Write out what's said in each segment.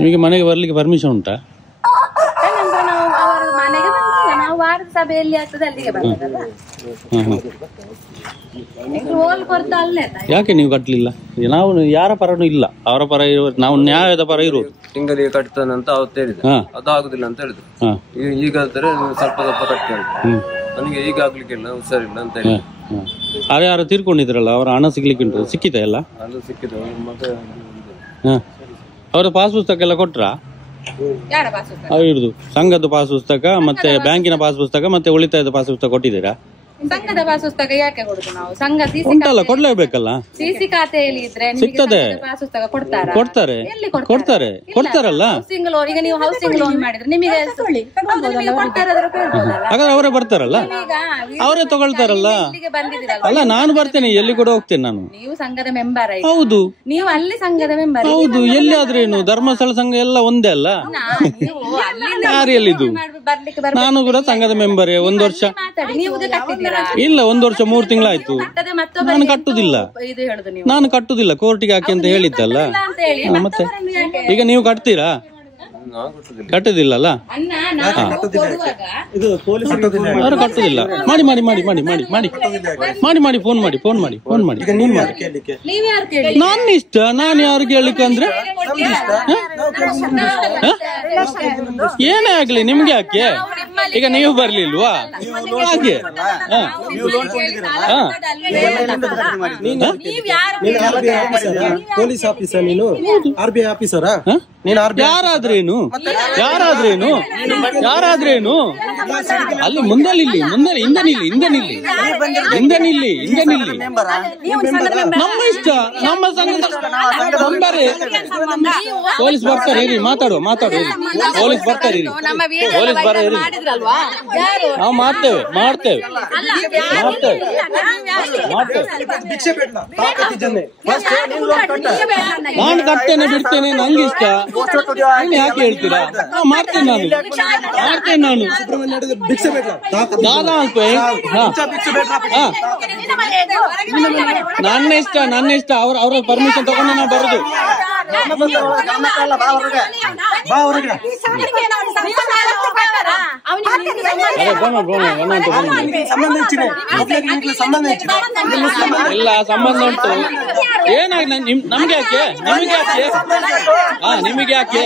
ನಿಮಗೆ ಮನೆಗೆ ಬರ್ಲಿಕ್ಕೆ ಪರ್ಮಿಷನ್ ಉಂಟಾ? ನಾವು ವಾರದ ಸಭೆಯಲ್ಲಿ ಆಗ್ತದೆ ಅಲ್ಲಿಗೆ ಬರ್ತದಲ್ಲ. ಯಾಕೆ ನೀವು ಕಟ್ಟಲಿಲ್ಲ? ನಾವು ಯಾರ ಪರನೂ ಇಲ್ಲ, ಅವರ ಪರ ಇರುವ ನಾವು ನ್ಯಾಯದ ಪರ ಇರುವುದು. ತಿಂಗಳಿಗೆ ಕಟ್ತಾನೆ ಅಂತ ಅವತ್ತು ಹೇಳಿದ್ರು, ಅದು ಆಗುದಿಲ್ಲ ಅಂತ ಹೇಳಿದ್ರು. ಈಗ ಹೇಳ್ತಾರೆ ಸ್ವಲ್ಪ ಸ್ವಲ್ಪ ಕಟ್ತಾರೆ, ನನಗೆ ಈಗ ಆಗ್ಲಿಕ್ಕಿಲ್ಲ, ಹುಷಾರಿಲ್ಲ ಅಂತ ಹೇಳಿ. ಅರೆ ಯಾರು ತೀರ್ಕೊಂಡಿದ್ರಲ್ಲ, ಅವರ ಹಣ ಸಿಗ್ಲಿಕ್ಕೆ ಉಂಟು, ಸಿಕ್ಕಿದೆ ಎಲ್ಲ? ಅದು ಸಿಕ್ಕಿದೆ. ಮತ್ತೆ ಅವರ ಪಾಸ್ ಪುಸ್ತಕ ಎಲ್ಲ ಕೊಟ್ರಾ? ಇರುದು ಸಂಘದ ಪಾಸ್ ಪುಸ್ತಕ ಮತ್ತೆ ಬ್ಯಾಂಕಿನ ಪಾಸ್ ಪುಸ್ತಕ ಮತ್ತೆ ಉಳಿತಾಯದ ಪಾಸ್ ಪುಸ್ತಕ ಕೊಟ್ಟಿದ್ದೀರಾ? ಸಂಘದ ಪಾಸ್ ಪುಸ್ತಕ ಯಾಕೆ ಕೊಡುದು ನಾವು? ಸಂಘ ಉಂಟಲ್ಲ, ಕೊಡ್ಲೇಬೇಕಲ್ಲ. ಸಿಸಿ ಖಾತೆಯಲ್ಲಿ ಇದ್ರೆ ಸಿಗ್ತದೆ, ಪಾಸ್ ಪುಸ್ತಕ ಕೊಡ್ತಾರೆ ಕೊಡ್ತಾರಲ್ಲ. ಈಗ ನೀವು ಹೌಸಿಂಗ್ ಲೋನ್ ಮಾಡಿದ್ರೆ ನಿಮಗೆ ಹಾಗಾದ್ರೆ ಅವರೇ ಬರ್ತಾರಲ್ಲ, ಅವರೇ ತಗೊಳ್ತಾರಲ್ಲ. ಅಲ್ಲ, ನಾನು ಬರ್ತೇನೆ, ಎಲ್ಲಿ ಕೂಡ ಹೋಗ್ತೇನೆ ನಾನು. ನೀವು ಸಂಘದ ಮೆಂಬರ್. ಹೌದು, ನೀವು ಅಲ್ಲಿ ಸಂಘದ ಮೆಂಬರ್. ಹೌದು, ಎಲ್ಲಿ ಆದ್ರೇನು ಧರ್ಮಸ್ಥಳ ಸಂಘ ಎಲ್ಲ ಒಂದೇ ಅಲ್ಲ. ಯಾರು ಎಲ್ಲಿದ್ದು? ನಾನು ಕೂಡ ಸಂಘದ ಮೆಂಬರೇ. 1 ವರ್ಷ ಇಲ್ಲ, 1 ವರ್ಷ 3 ತಿಂಗಳಾಯ್ತು. ನಾನು ಕಟ್ಟುದಿಲ್ಲ, ಕೋರ್ಟಿಗೆ ಹಾಕಿ ಅಂತ ಹೇಳಿದ್ದಲ್ಲ. ಮತ್ತೆ ಈಗ ನೀವು ಕಟ್ತೀರಾ? ಕಟ್ಟುದಿಲ್ಲ. ಅವರು ಕಟ್ಟುದಿಲ್ಲ. ಮಾಡಿ ಫೋನ್ ಮಾಡಿ. ನನ್ನ ಇಷ್ಟ, ನಾನು ಯಾರು ಕೇಳಲಿಕ್ಕೆ ಅಂದ್ರೆ ಏನೇ ಆಗ್ಲಿ ನಿಮ್ಗೆ ಯಾಕೆ? ಈಗ ನೀವು ಬರ್ಲಿಲ್ವಾ? ಹಾಗೆ ಪೊಲೀಸ್ ಆಫೀಸರ್, ನೀನು RBI ಆಫೀಸರಾ? ಯಾರಾದ್ರೇನು ಅಲ್ಲಿ ಮುಂದೆ ನಿಲ್ಲಿ. ನಮ್ಮ ಇಷ್ಟ, ನಮ್ಮ ಸಂಘದ ಮೆಂಬರೇ. ಪೊಲೀಸ್ ಬರ್ತಾರೆ, ಇರಿ, ಮಾತಾಡುವ. ಪೊಲೀಸ್ ಬರ್ತಾರೆ, ನಾವು ಮಾಡ್ತೇವೆ. ನಾನು ಕಟ್ಟೇನೆ ಬಿಡ್ತೇನೆ, ನಂಗೆ ಇಷ್ಟ. ಯಾಕೆ ಹೇಳ್ತೀರಾ? ಮಾಡ್ತೇನೆ ನಾನು. ದಾದಾ ಅಲ್ಪ ನನ್ನ ಇಷ್ಟ. ಅವ್ರ ಪರ್ಮಿಷನ್ ತಗೊಂಡು ನಾವು ಬರುದು. ಇಲ್ಲ, ಸಂಬಂಧ ಉಂಟು. ಏನಾಗಿ ನಮ್ಗೆ ಯಾಕೆ? ನಿಮಗೆ ಯಾಕೆ?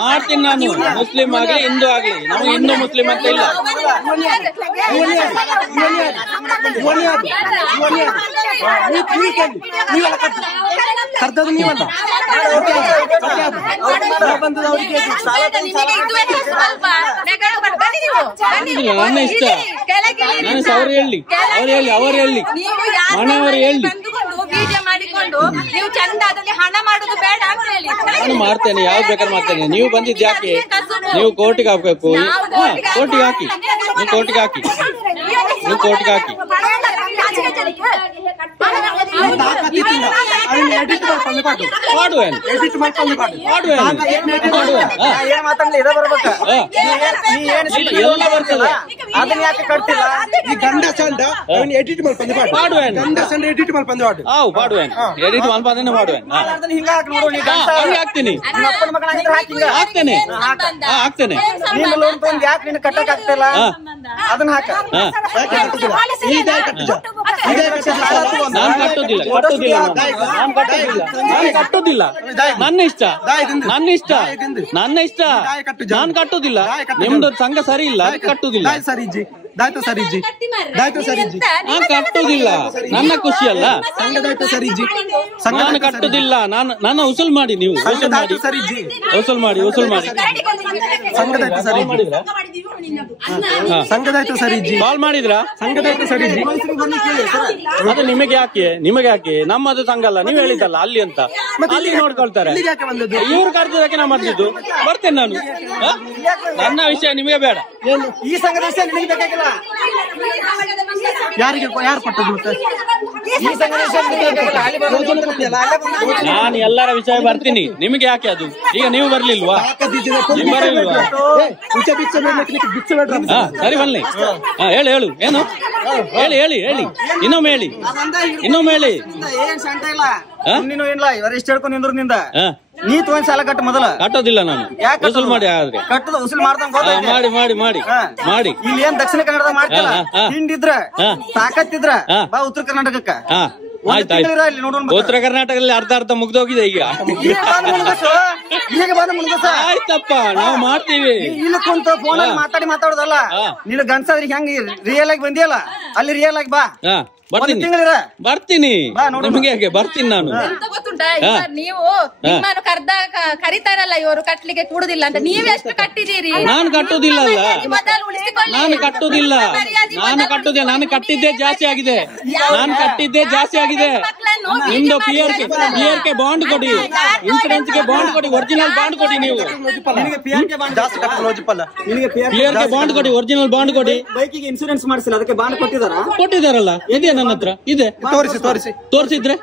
ಮಾಡ್ತೀನಿ ನಾನು. ಮುಸ್ಲಿಂ ಆಗ್ಲಿ ಹಿಂದೂ ಆಗ್ಲಿ, ನಮಗೆ ಹಿಂದೂ ಮುಸ್ಲಿಂ ಅಂತ ಇಲ್ಲ. ನನ್ನ ಇಷ್ಟ. ಅವ್ರು ಹೇಳಿ, ಮನೆಯವರು ಹೇಳಿ. ನಾನು ಮಾಡ್ತೇನೆ, ಯಾವ್ದು ಬೇಕಾದ್ರೆ ಮಾಡ್ತೇನೆ. ನೀವು ಬಂದಿದ್ದು ಯಾಕೆ? ನೀವು ಕೋರ್ಟಿಗೆ ಹಾಕ್ಬೇಕು. ಕೋರ್ಟಿಗೆ ಹಾಕಿ. ಎಲ್ಲ ಬರ್ತದೆ. ಅದನ್ನ ಯಾಕೆ ಕಟ್ತಿಲ್ಲ? ಈ ಗಂಡ ಸಂಡ ಎಡಿಟ್ ಮಾಡ್ಕೊಂಡು ಗಂಡ ಸಂಡ ಎಡಿಟ್ ಮಾಡ್ಕೊಂಡು ಹಾಕ್ತೇನೆ. ಯಾಕೆ ಕಟ್ಟಕ್ ಆಗ್ತಿಲ್ಲ? ಅದನ್ನ ಹಾಕ. ನಾನು ಕಟ್ಟುದಿಲ್ಲ. ನನ್ನ ಇಷ್ಟ. ನಾನು ಕಟ್ಟುದಿಲ್ಲ. ನಿಮ್ದು ಸಂಘ ಸರಿ ಇಲ್ಲ, ಕಟ್ಟುದಿಲ್ಲ. ನಾನು ಕಟ್ಟುದಿಲ್ಲ. ನನ್ನ ಖುಷಿ ಅಲ್ಲ. ನಾನು ಕಟ್ಟುದಿಲ್ಲ. ನನ್ನ ಉಸುಲ್ ಮಾಡಿ. ನೀವು ಉಸುಲ್ ಮಾಡಿ. ಕಾಲ್ ಮಾಡಿದ್ರಾ? ಅದು ನಿಮಗೆ ಯಾಕೆ? ನಮ್ಮದು ಸಂಘ ಅಲ್ಲ, ನೀವು ಹೇಳಿದ್ದಲ್ಲ ಅಲ್ಲಿ ಅಂತ. ಅಲ್ಲಿ ನೋಡ್ಕೊಳ್ತಾರೆ. ಇವ್ರು ಕರೆದಕ್ಕೆ ನಾ ಬಂದಿದ್ದು. ಬರ್ತೇನೆ ನಾನು. ನನ್ನ ವಿಷಯ ನಿಮಗೆ ಬೇಡ. ಈ ಸಂಘದ ವಿಷಯ ನಿಮಗೆ ಬೇಕಾಗಿಲ್ಲ. ಯಾರು ಕೊಟ್ಟದ್ದು? ನಾನು ಎಲ್ಲರ ವಿಷಯ ಬರ್ತೀನಿ. ನಿಮಗೆ ಯಾಕೆ ಅದು? ಈಗ ನೀವು ಬರ್ಲಿಲ್ವಾ? ಸರಿ ಬನ್ನಿ. ಹೇಳು. ಏನು ಹೇಳಿ. ಇನ್ನೊಮ್ಮೆ ಹೇಳಿ. ಇಲ್ಲ, ಇವರೆಷ್ಟು ಹೇಳ್ಕೊಂಡು ನಿಂದ್ರಿಂದ ನೀ ತಗೊಂಡ್ ಸಾಲ ಕಟ್ಟು ಮೊದಲ. ಕಟ್ಟೋದಿಲ್ಲ ನಾನು, ವಸೂಲ್ ಮಾಡಿ ಆದ್ರೆ ಕಟ್ಟದ ವಸೂಲ್ ಮಾಡ್ದಂಗ ಮಾಡಿ ಮಾಡಿ ಮಾಡಿ ಮಾಡಿ. ಇಲ್ಲಿ ಏನ್ ದಕ್ಷಿಣ ಕನ್ನಡದಾಗ ಮಾಡ್ತಿಲ್ಲ, ಹಿಂಡಿದ್ರ ತಾಕತ್ತಿದ್ರ ಬಾ ಉತ್ತರ ಕರ್ನಾಟಕಕ್ಕ. ಆಯ್ತಾಯ್ತು, ಉತ್ತರ ಕರ್ನಾಟಕದಲ್ಲಿ ಅರ್ಧ ಮುಗ್ದೋಗಿದೆ ಈಗ. ಆಯ್ತಪ್ಪ, ನಾವು ಮಾಡ್ತೀವಿ. ಇಲ್ಲಿ ಕುಂತ ಫೋನ್ ಮಾತಾಡೋದಲ್ಲ, ನೀನು ಗಂಡಸಾದ್ರಿಗೆ ಹೆಂಗ್ ರಿಯಲ್ ಆಗಿ ಬಂದಿಯಲ್ಲ ಅಲ್ಲಿ ರಿಯಲ್ ಆಗಿ ಬಾ. ಬರ್ತೀನಿ ನಿಮ್ಗೆ ಬರ್ತೀನಿ ನಾನು. ಎಂತ ಗೊತ್ತುಂಟಾ, ನೀವು ನಿಮ್ಮನ್ನು ಕರಿತಾರಲ್ಲ ಇವರು ಕಟ್ಲಿಕ್ಕೆ ಕೂಡುದಿಲ್ಲ ಅಂತ, ನೀವೆಷ್ಟು ಕಟ್ಟಿದೀರಿ? ನಾನು ಕಟ್ಟುದಿಲ್ಲ ಅಲ್ಲ, ನಾನು ಕಟ್ಟುದಿಲ್ಲ, ನಾನು ಕಟ್ಟಿದ್ದೇ ಜಾಸ್ತಿ ಆಗಿದೆ, ನಾನು ಕಟ್ಟಿದ್ದೇ ಜಾಸ್ತಿ ಆಗಿದೆ. ನಿಮ್ದು PRK ಬಾಂಡ್ ಕೊಡಿ, ಇನ್ಸೂರೆನ್ಸ್ ಗೆ ಬಾಂಡ್ ಕೊಡಿ, ಒರಿಜಿನಲ್ ಬಾಂಡ್ ಕೊಡಿ. ನೀವು PRK ಬಾಂಡ್ ಕೊಡಿ, ಒರಿಜಿನಲ್ ಬಾಂಡ್ ಕೊಡಿ. ಬೈಕಿಗೆ ಇನ್ಸೂರೆನ್ಸ್ ಮಾಡಿಸಿಲ್ಲ, ಅದಕ್ಕೆ ಬಾಂಡ್ ಕೊಟ್ಟಿದಾರಲ್ಲ, ಇದೆ ನನ್ನ ಹತ್ರ ಇದೆ. ತೋರಿಸಿದ್ರೆ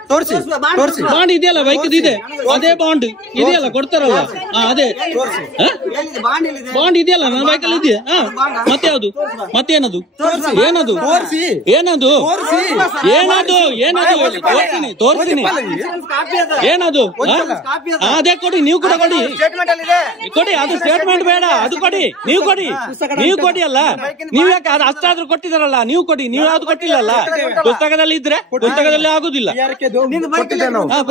ಬಾಂಡ್ ಇದೆಯಲ್ಲ, ಬೈಕ್ ಇದೆ, ಅದೇ ಬಾಂಡ್ ಇದೆಯಲ್ಲ, ಕೊಡ್ತಾರಲ್ಲ ಅದೇ ಬಾಂಡ್ ಇದೆಯಲ್ಲ, ನನ್ನ ಬೈಕಲ್ಲಿ ಇದೆ. ಮತ್ತೆ ಯಾವುದು, ಮತ್ತೇನದು, ಏನದು ಏನದು ಏನದು ಏನದು ತೋರಿಸ್ತೀನಿ ಏನದು, ಅದೇ ಕೊಡಿ, ನೀವು ಕೂಡ ಕೊಡಿ ಕೊಡಿ. ಅದು ಸ್ಟೇಟ್ಮೆಂಟ್ ಬೇಡ, ಅದು ಕೊಡಿ, ನೀವು ಕೊಡಿ ಅಲ್ಲ. ನೀವ್ ಯಾಕೆ ಅದು ಅಷ್ಟಾದ್ರೂ ಕೊಟ್ಟಿದಾರಲ್ಲ, ನೀವು ಕೊಡಿ. ನೀವು ಯಾವ್ದು ಕೊಟ್ಟಿಲ್ಲಲ್ಲ, ಪುಸ್ತಕದಲ್ಲಿ ಇದ್ರೆ ಪುಸ್ತಕದಲ್ಲಿ ಆಗುದಿಲ್ಲ.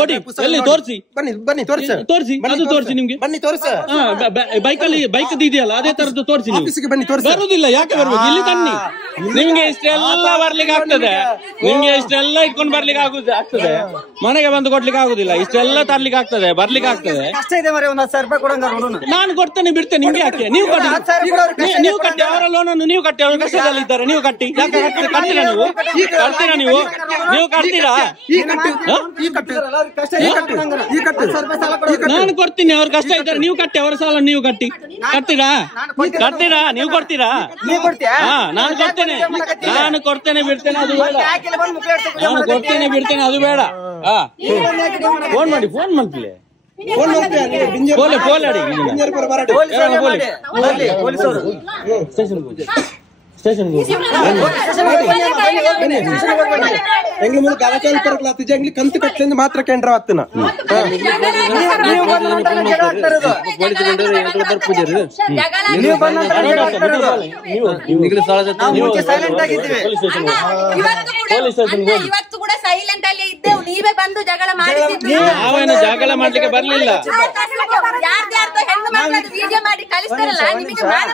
ಕೊಡಿ, ಎಲ್ಲಿ ತೋರಿಸಿ, ತೋರಿಸಿ, ಅದು ತೋರಿಸಿ ನಿಮ್ಗೆ. ಬೈಕ್ ಇದೆಯಲ್ಲ ಅದೇ ತರದ್ದು ತೋರಿಸಿ. ಬರುದಿಲ್ಲ, ಯಾಕೆ ಬರ್ಬೇಕು? ಇಲ್ಲಿ ತನ್ನಿ, ನಿಮ್ಗೆ ಇಷ್ಟೆಲ್ಲ ಬರ್ಲಿಕ್ಕೆ ಆಗ್ತದೆ, ನಿಮ್ಗೆ ಇಷ್ಟೆಲ್ಲ ಇಟ್ಕೊಂಡು ಬರ್ಲಿಕ್ಕೆ ಆಗ್ತದೆ, ಮನೆಗೆ ಬಂದು ಕೊಡ್ಲಿಕ್ಕೆ ಆಗುದಿಲ್ಲ. ಇಷ್ಟೆಲ್ಲ ತರ್ಲಿಕ್ಕೆ ಆಗ್ತದೆ, ಬರ್ಲಿಕ್ಕೆ ಆಗ್ತದೆ. ನಾನು ಕೊಡ್ತೇನೆ, ಬಿಡ್ತೇನೆ. ನಿಮ್ಗೆ ಯಾಕೆ? ನೀವು ಕಟ್ಟಿ ಅವರ ಲೋನನ್ನು ನೀವು ಕಟ್ಟಿ, ಅವರು ಕಷ್ಟದಲ್ಲಿದ್ದಾರೆ, ನೀವು ಕಟ್ಟಿ. ಯಾಕೆ ಕಟ್ತೀರಾ ನೀವು ಕಟ್ತೀರಾ? ನಾನು ಕೊಡ್ತೀನಿ, ಅವ್ರ ಕಷ್ಟ ಇದ್ದಾರೆ, ನೀವು ಕಟ್ಟಿ, ಅವರ ಸಾಲ ನೀವು ಕಟ್ತೀರಾ? ನೀವು ಕೊಡ್ತೀರಾ? ನಾನು ಕೊಡ್ತೇನೆ, ಬಿಡ್ತೇನೆ, ಅದು ಬೇಡ. ನಾನು ಕೊಡ್ತೇನೆ, ಬಿಡ್ತೇನೆ, ಅದು ಬೇಡ. ಫೋನ್ ಮಾಡಿ, ಫೋನ್ ಮಾಡ್ತಿಲ್ಲ, ಕಂತು ಕಟ್ಟಿಂದ ಮಾತ್ರ ಕೇಂದ್ರ ಆಗ್ತಾನ. ಇವತ್ತು ಕೂಡ ಸೈಲೆಂಟ್ ಅಲ್ಲಿ ಇದ್ದೆವು, ನೀವೇ ಬಂದು ಜಗಳ ಮಾಡಿದ್ರಿ. ನಾವೇನು ಜಗಳ ಮಾಡ್ಲಿಕ್ಕೆ ಬರ್ಲಿಲ್ಲ. ಯಾರ್ಯಾರ್ದು ಹೆಣ್ಣು ಮಕ್ಕಳದ್ದು ವಿಡಿಯೋ ಮಾಡಿ ಕಳಿಸ್ತಾರಲ್ಲ, ನಿಮಗೆ ಮಾನ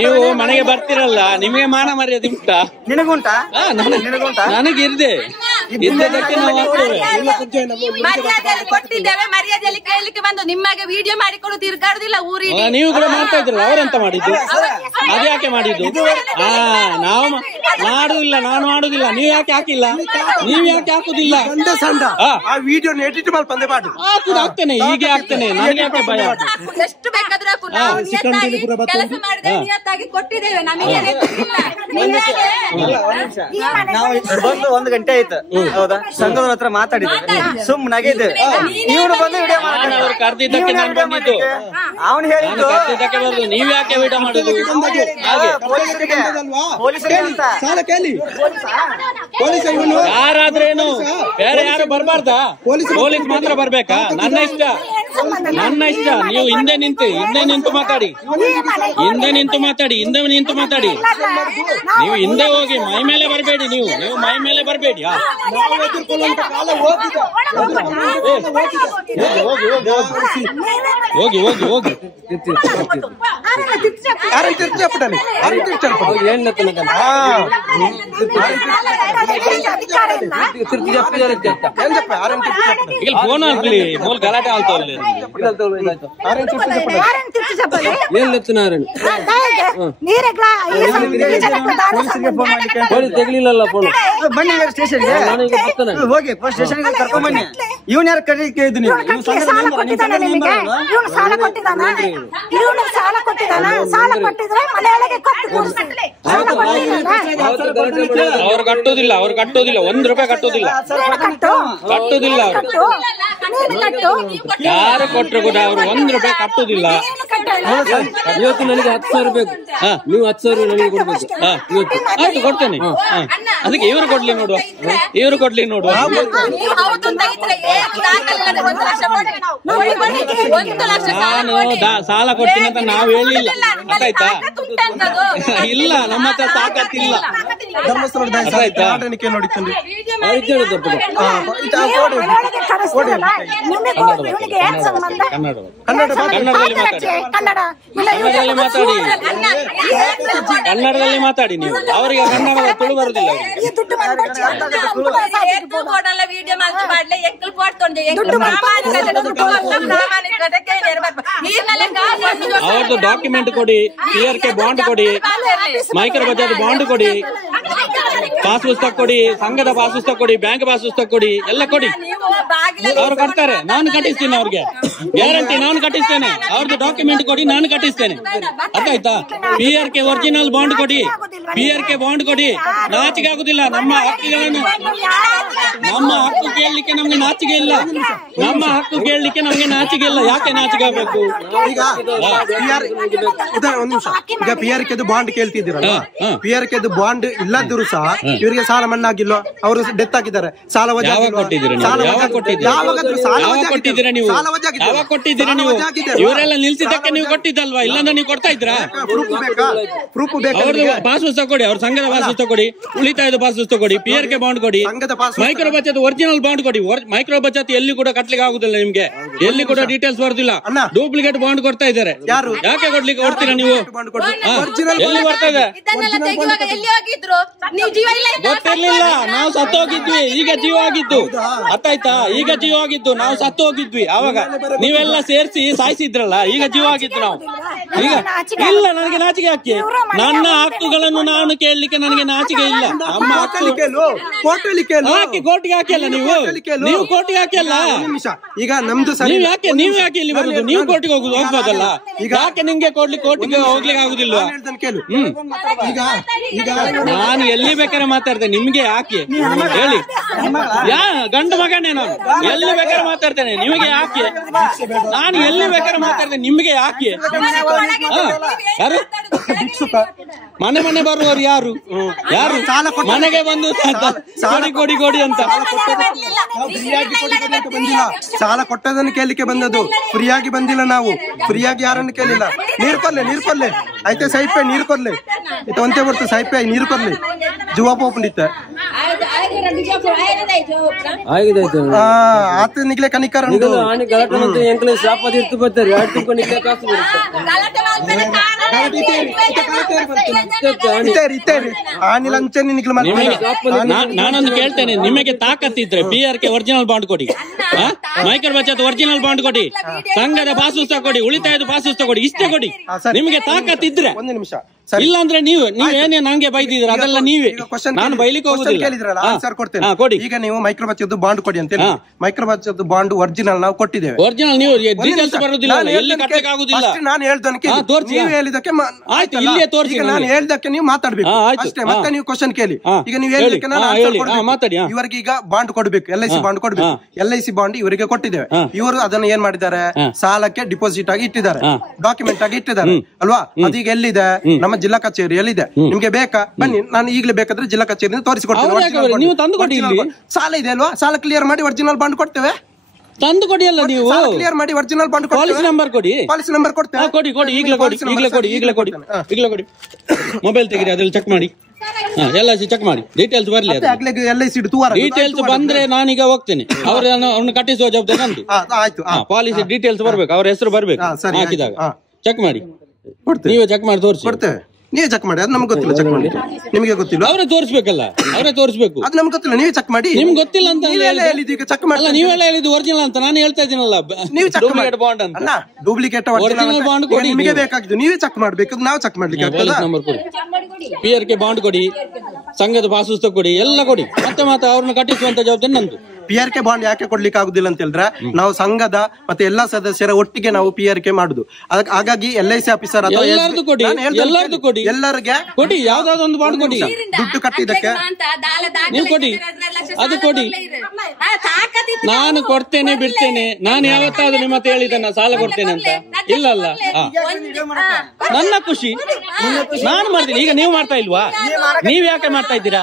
ನೀವು ಮನೆಗೆ ಬರ್ತಿರಲ್ಲ, ನಿಮಗೆ ಮಾನ ಮರ್ಯಾದೆ ಉಂಟಾ? ನಿನಗುಂಟಾ? ನನಗಿರ್ದೆ ಇದ್ದದಕ್ಕೆ ನಾವು ಮರ್ಯಾದೆಯಲ್ಲಿ ಕೊಟ್ಟಿದ್ದೇವೆ, ಮರ್ಯಾದೆಯಲ್ಲಿ ಕೇಳಲಿಕ್ಕೆ ಬಂದು ನಿಮಗೆ ವಿಡಿಯೋ ಮಾಡಿಕೊಂಡು ತಿರ್ಗಾಡುದಿಲ್ಲ ಊರಿಗೆ. ನೀವು ಕೂಡ ಮಾಡ್ತಾ ಇದ್ರಲ್ಲ, ಅವರೆಂತ ಮಾಡಿದ್ದು? ಅದ್ಯಾಕೆ ಮಾಡಿದ್ದು? ನಾವು ಮಾಡುದಿಲ್ಲ, ನಾನು ಮಾಡುದಿಲ್ಲ. ನೀವ್ ಯಾಕೆ ಹಾಕಿಲ್ಲ? ನೀವ್ ಯಾಕೆ ಹಾಕುದಿಲ್ಲ? ಆ ವಿಡಿಯೋ ಎಡಿಟ್ ಮಾಡಿ ಬಂದೆ ಪಾಡು ಆಗ್ತೇನೆ, ಹೀಗೆ ಆಗ್ತೇನೆ. ನನಗೆ ಯಾಕೆ ಭಯ? ಎಷ್ಟು ಬೇಕಾದ್ರೂ ಕೆಲಸ ಮಾಡಿದ್ರೆ ನಿಯತ್ತಾಗಿ ಕೊಟ್ಟಿದ್ದೇವೆ, ನಮಗೆ ಬಂದು 1 ಗಂಟೆ ಆಯ್ತು, ಹೌದಾ? ಸಂಘದ ಹತ್ರ ಮಾತಾಡಿದ್ರೆ ಸುಮ್ಮನಾಗಿದ್ದೇವೆ. ಇವ್ರು ಬಂದು ವಿಡಿಯೋ ಅವ್ರು ಕರ್ದಿದ್ದಕ್ಕೆ ನಾನು ಬಂದಿದ್ದು. ಅವನು ಹೇಳಿದ್ದು ಕರ್ದಿದ್ದಕ್ಕೆ ನೀವ್ ಯಾಕೆ ವಿಡಿಯೋ ಮಾಡುದು? ಯಾರಾದ್ರೇನು ಬೇರೆ ಯಾರು ಬರ್ಬಾರ್ದಾ? ಪೊಲೀಸ್ ಮಾತ್ರ ಬರ್ಬೇಕಾ? ನನ್ನ ಇಷ್ಟ. ನೀವು ಹಿಂದೆ ನಿಂತು ಮಾತಾಡಿ. ನೀವು ಹಿಂದೆ ಹೋಗಿ, ಮೈ ಮೇಲೆ ಬರಬೇಡಿ. ನೀವು ಮೈ ಮೇಲೆ ಬರಬೇಡಿ. ಹೋಗಿ ఫోన్ మూల గలాటే ఆల్తోలేదు ఏం చెప్తున్నారని ತೆಗಲಿಲ್ಲ ಫೋನ್. ಬನ್ನಿ ಸ್ಟೇಷನ್ಗೆ, ಹೋಗಿ ಸ್ಟೇಷನ್ಗೆ ಕರ್ಕೊಂಡ್ ಬನ್ನಿ. ಇವನ್ ಯಾರು ಕರೀಕೆ ಇದ್ದೀನಿ? ಅವ್ರು ಕಟ್ಟೋದಿಲ್ಲ, ₹1 ಕಟ್ಟೋದಿಲ್ಲ. ಯಾರು ಕೊಟ್ಟರು ಕೂಡ ಅವ್ರು ₹1 ಕಟ್ಟೋದಿಲ್ಲ. ಇವತ್ತು ನನಗೆ 10,000 ಬೇಕು, ನೀವು 10,000 ನನಗೆ ಕೊಡ್ಬೇಕು. ಆಯ್ತು ಕೊಡ್ತೇನೆ. ಅದಕ್ಕೆ ಇವರು ಕೊಡ್ಲಿ ನೋಡುವ, ಇವರು ಕೊಡ್ಲಿ ನೋಡುವ. ನಾನು ಸಾಲ ಕೊಡ್ತೀನಿ ಅಂತ ನಾವು ಹೇಳಿಲ್ಲ, ಅರ್ಥಾಯ್ತಾ? ಇಲ್ಲ, ನಮ್ಮ ಹತ್ರ ತಾಕತ್ತಿಲ್ಲ, ಅರ್ಥಾಯ್ತಾ? ಕನ್ನಡದಲ್ಲಿ ಮಾತಾಡಿ ನೀವು, ಅವರಿಗೆ ಕನ್ನಡ ತುಳು ಬರುದಿಲ್ಲ. ಅವ್ರದ್ದು ಡಾಕ್ಯುಮೆಂಟ್ ಕೊಡಿ, PRK ಬಾಂಡ್ ಕೊಡಿ, ಮೈಕ್ರೋ ಬಜಾರ್ ಬಾಂಡ್ ಕೊಡಿ, ಪಾಸ್ ಪುಸ್ತಕ ಕೊಡಿ, ಸಂಘದ ಪಾಸ್ ಪುಸ್ತಕ ಕೊಡಿ, ಬ್ಯಾಂಕ್ ಪಾಸ್ ಪುಸ್ತಕ ಕೊಡಿ, ಎಲ್ಲ ಕೊಡಿ. ಅವ್ರು ಕಟ್ತಾರೆ, ನಾನು ಕಟ್ಟಿಸ್ತೇನೆ, ಅವ್ರಿಗೆ ಗ್ಯಾರಂಟಿ ನಾನು ಕಟ್ಟಿಸ್ತೇನೆ. ಅವ್ರದ್ದು ಡಾಕ್ಯುಮೆಂಟ್ ಕೊಡಿ, ನಾನು ಕಟ್ಟಿಸ್ತೇನೆ, ಅರ್ಥಾಯ್ತಾ? PRK ಒರಿಜಿನಲ್ ಬಾಂಡ್ ಕೊಡಿ, PRK ಬಾಂಡ್ ಕೊಡಿ. ನಾಚಿಕೆ ಆಗುದಿಲ್ಲ, ನಮ್ಮ ಹಕ್ಕುಗಳನ್ನು, ನಮ್ಮ ಹಕ್ಕು ಕೇಳಲಿಕ್ಕೆ ನಮ್ಗೆ ನಾಚಿಕೆ ಇಲ್ಲ, ನಮ್ಮ ಹಕ್ಕು ಕೇಳಲಿಕ್ಕೆ ನಮ್ಗೆ ನಾಚಿಕೆ ಇಲ್ಲ. ಯಾಕೆ ನಾಚಿಕೆ ಆಗ್ಬೇಕು? ಈಗ ಒಂದ್ ನಿಮಿಷ, ಈಗ PRK ಬಾಂಡ್ ಕೇಳ್ತಿದ್ದೀರಲ್ಲ, PRK ಬಾಂಡ್ ಇಲ್ಲದಿದ್ರು ಸಹ ಇವರಿಗೆ ಸಾಲ ಮನ್ನಾಗಿಲ್ಲ, ಅವರು ಡೆತ್ ಆಗಿದ್ದಾರೆ, ಸಾಲ ಇವರೆಲ್ಲ ನಿಲ್ಸಿದ್ದಕ್ಕೆ ನೀವು ಕೊಟ್ಟಿದ್ದಲ್ವಾ? ಇಲ್ಲಾಂದ್ರೆ ನೀವು ಕೊಡ್ತಾ ಇದ್ರಾ? ಪ್ರೂಫ್ ಬೇಕಾ? ಪಾಸ್ ಪುಸ್ತಕ ಕೊಡಿ, ಅವ್ರ ಸಂಘದ ಪಾಸ್ ಪುಸ್ತಕ ಕೊಡಿ, ಉಳಿತಾಯದ ಪಾಸ್ ಪುಸ್ತಕ ಕೊಡಿ, PRK ಬಾಂಡ್ ಕೊಡಿ, ಮೈಕ್ರೋ ಬಚತ್ ಒರಿಜಿನಲ್ ಬಾಂಡ್ ಕೊಡಿ. ಮೈಕ್ರೋ ಬಚತ್ ಎಲ್ಲಿ ಕೂಡ ಕಟ್ಲಿಕ್ಕೆ ಆಗುದಿಲ್ಲ, ನಿಮ್ಗೆ ಎಲ್ಲಿ ಕೂಡ ಡೀಟೇಲ್ಸ್ ಬರುದಿಲ್ಲ, ಡೂಪ್ಲಿಕೇಟ್ ಬಾಂಡ್ ಕೊಡ್ತಾ ಇದ್ದಾರೆ. ಯಾಕೆ ಕೊಡ್ಲಿಕ್ಕೆ ಕೊಡ್ತೀರಾ ನೀವು? ಎಲ್ಲಿ ಬರ್ತಾ ಇದೆ? ಗೊತ್ತಿರ್ಲಿಲ್ಲ, ನಾವು ಸತ್ತೋಗಿದ್ವಿ, ಈಗ ಜೀವ ಆಗಿದ್ದು, ಅರ್ಥಾಯ್ತಾ? ಈಗ ಜೀವ ಆಗಿದ್ದು, ನಾವು ಸತ್ತೋಗಿದ್ವಿ ಆವಾಗ, ನೀವೆಲ್ಲ ಸೇರಿಸಿ ಸಾಯಿಸಿದ್ರಲ್ಲ, ಈಗ ಜೀವ ಆಗಿದ್ದು ನಾವು. ಈಗ ಇಲ್ಲ, ನನಗೆ ನಾಚಿಕೆ ಹಾಕಿ, ನನ್ನ ಹಕ್ಕುಗಳನ್ನು ನಾನು ಕೇಳಲಿಕ್ಕೆ ನನಗೆ ನಾಚಿಕೆ ಇಲ್ಲ. ನಮ್ಮ ಹಕ್ಕು ಹಾಕಿ ಕೋರ್ಟಿಗೆ ಹಾಕಿಲ್ಲ, ನೀವು ಕೋರ್ಟಿಗೆ ಹಾಕಿಲ್ಲ. ಈಗ ನಮ್ದು ನೀವು ಯಾಕೆ ಇಲ್ಲಿ ಬರುದು? ನೀವು ಕೋರ್ಟಿಗೆ ಹೋಗ್ಬೋದಲ್ಲ, ಯಾಕೆ ನಿಮ್ಗೆ ಕೋರ್ಟಿಗೆ ಹೋಗ್ಲಿಕ್ಕೆ ಆಗುದಿಲ್ವಾ? ನಾನು ಎಲ್ಲಿ ಬೇಕಾದ್ರೆ ಮಾತಾಡ್ತೇನೆ, ನಿಮ್ಗೆ ಯಾಕೆ ಹೇಳಿ? ಗಂಡು ಮಗನೇ ನಾನು, ಎಲ್ಲಿ ಬೇಕಾದ್ರೆ ಮಾತಾಡ್ತೇನೆ, ನಿಮಗೆ ಯಾಕೆ? ನಾನು ಎಲ್ಲಿ ಬೇಕಾದ್ರೆ ಮಾತಾಡ್ತೇನೆ, ನಿಮ್ಗೆ ಯಾಕೆ? ಯಾರು ಮನೆ ಬರುವವರು ಯಾರು? ಮನೆಗೆ ಬಂದು ಕೊಡಿ ಕೊಡಿ ಅಂತ ಬಂದಿಲ್ಲ, ಸಾಲ ಕೊಟ್ಟದನ್ನು ಕೇಳಲಿಕ್ಕೆ ಬಂದದ್ದು, ಫ್ರೀಯಾಗಿ ಬಂದಿಲ್ಲ. ನಾವು ಫ್ರೀಯಾಗಿ ಯಾರನ್ನು ಕೇಳಿಲ್ಲ. ನೀರು ಕೊರ್ಲೆ ಆಯ್ತಾ ಸೈಪೆ, ನೀರು ಕೊರ್ಲೆ ಇದು ಒಂದೇ ಬರ್ತು, ಸೈಪೆ ನೀರು ಕೊರ್ಲೆ ಜುವಾ ಪೋಪುಂಡಿತ್ತೆ ಆತ ನಿಗ್ಲೆ ಕನಿಕರ ನಾನೊಂದು ಕೇಳ್ತೇನೆ, ನಿಮಗೆ ತಾಕತ್ತಿದ್ರೆ PRK ಒರಿಜಿನಲ್ ಬಾಂಡ್ ಕೊಡಿ, ಮೈಕ್ರೋ ಬಚತ್ ಒರಿಜಿನಲ್ ಬಾಂಡ್ ಕೊಡಿ, ಸಂಘದ ಪಾಸ್ ಪುಸ್ತಕ ಕೊಡಿ, ಉಳಿತಾಯದ ಪಾಸ್ ಪುಸ್ತಕ ಕೊಡಿ, ಇಷ್ಟೇ ಕೊಡಿ. ನಿಮಗೆ ತಾಕತ್ತಿದ್ರೆ. ಒಂದು ನಿಮಿಷ, ಇಲ್ಲ ಅಂದ್ರೆ ನೀವೇನೇ ನಂಗೆ ಬೈದಿದ್ರ ಅದೆಲ್ಲ ನೀವೇ, ನಾನು ಬೈಲಿಕ್ಕೆ ಹೋಗುದಿಲ್ಲ. ಕೊಡಿ. ಈಗ ನೀವು ಮೈಕ್ರೋ ಬಚತ್ ಬಾಂಡ್ ಕೊಡಿ ಅಂತ ಹೇಳಿ, ಮೈಕ್ರೋ ಬಚತ್ ಬಾಂಡ್ ಒರಿಜಿನಲ್ ನಾವು ಕೊಟ್ಟಿದ್ದೇವೆ. ಒರಿಜಿನಲ್ ನೀವು ಡೀಟೇಲ್ಸ್ ಬರೋದಿಲ್ಲ, ಎಲ್ಲಿ ಕಟ್ಟಕ್ಕೆ ಆಗುದಿಲ್ಲ. ನಾನು ಹೇಳ್ದಕ್ಕೆ ನೀವು ಹೇಳಿದಕ್ಕೆ ಆಯ್ತು, ಇಲ್ಲೇ ತೋರಿಸಿ. ನಾನು ಹೇಳ್ದಕ್ಕೆ ನೀವು ಮಾತಾಡ್ಬೇಕು ಅಷ್ಟೇ, ಮತ್ತೆ ನೀವು ಕ್ವಶನ್ ಕೇಳಿ. ಈಗ ನೀವು ಹೇಳಿದಕ್ಕೆ ಮಾತಾಡಿ. ಇವರಿಗೆ ಈಗ ಬಾಂಡ್ ಕೊಡ್ಬೇಕು, LIC ಬಾಂಡ್ ಕೊಡ್ಬೇಕು. LIC ಬಾಂಡ್ ಇವರಿಗೆ ಕೊಟ್ಟಿದ್ದೇವೆ. ಇವರು ಅದನ್ನು ಏನ್ ಮಾಡಿದ್ದಾರೆ, ಸಾಲಕ್ಕೆ ಡಿಪಾಸಿಟ್ ಆಗಿ ಇಟ್ಟಿದ್ದಾರೆ, ಡಾಕ್ಯುಮೆಂಟ್ ಆಗಿ ಇಟ್ಟಿದ್ದಾರೆ ಅಲ್ವಾ? ಅದೀಗ ಎಲ್ಲಿದೆ? ನಮ್ಮ ಜಿಲ್ಲಾ ಕಚೇರಿಯಲ್ಲಿದೆ. ನಿಮ್ಗೆ ಬೇಕಾ? ಬನ್ನಿ, ನಾನು ಈಗಲೇ ಬೇಕಾದ್ರೆ ಜಿಲ್ಲಾ ಕಚೇರಿಯಿಂದ ತೋರಿಸಿಕೊಡ್ತೇನೆ. ಸಾಲ ಇದೆ ಅಲ್ವಾ? ಸಾಲ ಕ್ಲಿಯರ್ ಮಾಡಿ ಒರಿಜಿನಲ್ ಬಾಂಡ್ ಕೊಡ್ತೇವೆ. ತಂದು ಕೊಡಿ ಅಲ್ಲ, ನೀವು ಕ್ಲಿಯರ್ ಮಾಡಿ ಒರಿಜಿನಲ್ ಬಾಂಡ್ ಪಾಲಿಸಿ ನಂಬರ್ ಕೊಡಿ. ಪಾಲಿಸಿ ನಂಬರ್ ಕೊಡ್ತೇವೆ. ಕೊಡಿ ಈಗಲೇ ಕೊಡಿ. ಮೊಬೈಲ್ ತೆಗಿರಿ, ಅದ್ರಲ್ಲಿ ಚೆಕ್ ಮಾಡಿ, LIC ಚೆಕ್ ಮಾಡಿ, ಡೀಟೇಲ್ಸ್ ಬರ್ಲಿ. ಡೀಟೇಲ್ಸ್ ಬಂದ್ರೆ ನಾನೀಗ ಹೋಗ್ತೇನೆ, ಅವ್ರನ್ನ ಕಟ್ಟಿಸುವ ಜವಾಬ್ದಾರಿ ನಂದು. ಪಾಲಿಸಿ ಡೀಟೇಲ್ಸ್ ಬರ್ಬೇಕು, ಅವ್ರ ಹೆಸರು ಬರ್ಬೇಕು, ಹಾಕಿದಾಗ ಚೆಕ್ ಮಾಡಿ. ನೀವೇ ಚೆಕ್ ಮಾಡಿ ತೋರಿಸಿ. ನೀವೇ ಚೆಕ್ ಮಾಡಿ, ಅದು ನಮ್ಗೆ ಗೊತ್ತಿಲ್ಲ. ಚೆಕ್ ಮಾಡಿ, ನಿಮಗೆ ಗೊತ್ತಿಲ್ಲ, ಅವರೇ ತೋರಿಸ್ಬೇಕಲ್ಲ, ಅವರೇ ತೋರಿಸ್ಬೇಕು. ಅದು ನಮ್ಗೆ ಗೊತ್ತಿಲ್ಲ, ನೀವೇ ಚೆಕ್ ಮಾಡಿ. ನಿಮ್ಗೆ ಗೊತ್ತಿಲ್ಲ ಅಂತ ಚೆಕ್ ಮಾಡಿ. ನೀವೆಲ್ಲ ಹೇಳಿದ್ದು ಒರಿಜಿನಲ್ ಅಂತ ನಾನು ಹೇಳ್ತಾ ಇದ್ದೀನಲ್ಲ, ನೀವು ಡೂಪ್ಲಿಕೇಟ್ ಬಾಂಡ್ ಅಂತ. ಡೂಪ್ಲಿಕೇಟ್ ಒರಿಜಿನಲ್ ಬಾಂಡ್ ಕೊಡಿ, ನಿಮಗೆ ಬೇಕಾಗಿದ್ದು ನೀವೇ ಚೆಕ್ ಮಾಡ್ಬೇಕು, ನಾವು ಚೆಕ್ ಮಾಡ್ಲಿಕ್ಕೆ ನಂಬರ್ ಕೊಡಿ, PRK ಬಾಂಡ್ ಕೊಡಿ, ಸಂಘದ ಪಾಸ್ ಪುಸ್ತಕ ಕೊಡಿ, ಎಲ್ಲ ಕೊಡಿ. ಮತ್ತೆ ಅವ್ರನ್ನ ಕಟ್ಟಿಸುವಂತ ಜವಾಬ್ದಾರಿ ನಂದು. PRK ಬಾಂಡ್ ಯಾಕೆ ಕೊಡ್ಲಿಕ್ಕೆ ಆಗುದಿಲ್ಲ ಅಂತ ಹೇಳಿದ್ರೆ, ನಾವು ಸಂಘದ ಮತ್ತೆ ಎಲ್ಲಾ ಸದಸ್ಯರ ಒಟ್ಟಿಗೆ ನಾವು PRK ಮಾಡುದು. ಹಾಗಾಗಿ LIC ಆಫೀಸರ್ ಎಲ್ಲರದು ಕೊಡಿ, ಎಲ್ಲರಿಗೆ ಕೊಡಿ, ಯಾವ್ದಾದ್ರು ಒಂದು ಬಾಂಡ್ ಕೊಡಿ. ದುಡ್ಡು ಕಟ್ಟಿದ್ದಕ್ಕೆ ನೀವು ಕೊಡಿ, ಅದು ಕೊಡಿ. ನಾನು ಕೊಡ್ತೇನೆ ಬಿಡ್ತೇನೆ. ನಾನು ಯಾವತ್ತಾದ್ರೂ ನಿಮ್ಮ ಹತ್ರ ಹೇಳಿದ್ದನ್ನ ಸಾಲ ಕೊಡ್ತೇನೆ ಅಂತ? ಇಲ್ಲಲ್ಲ. ನನ್ನ ಖುಷಿ ನಾನು ಮಾಡ್ತೀನಿ. ಈಗ ನೀವು ಮಾಡ್ತಾ ಇಲ್ವಾ? ನೀವ್ ಯಾಕೆ ಮಾಡ್ತಾ ಇದ್ದೀರಾ?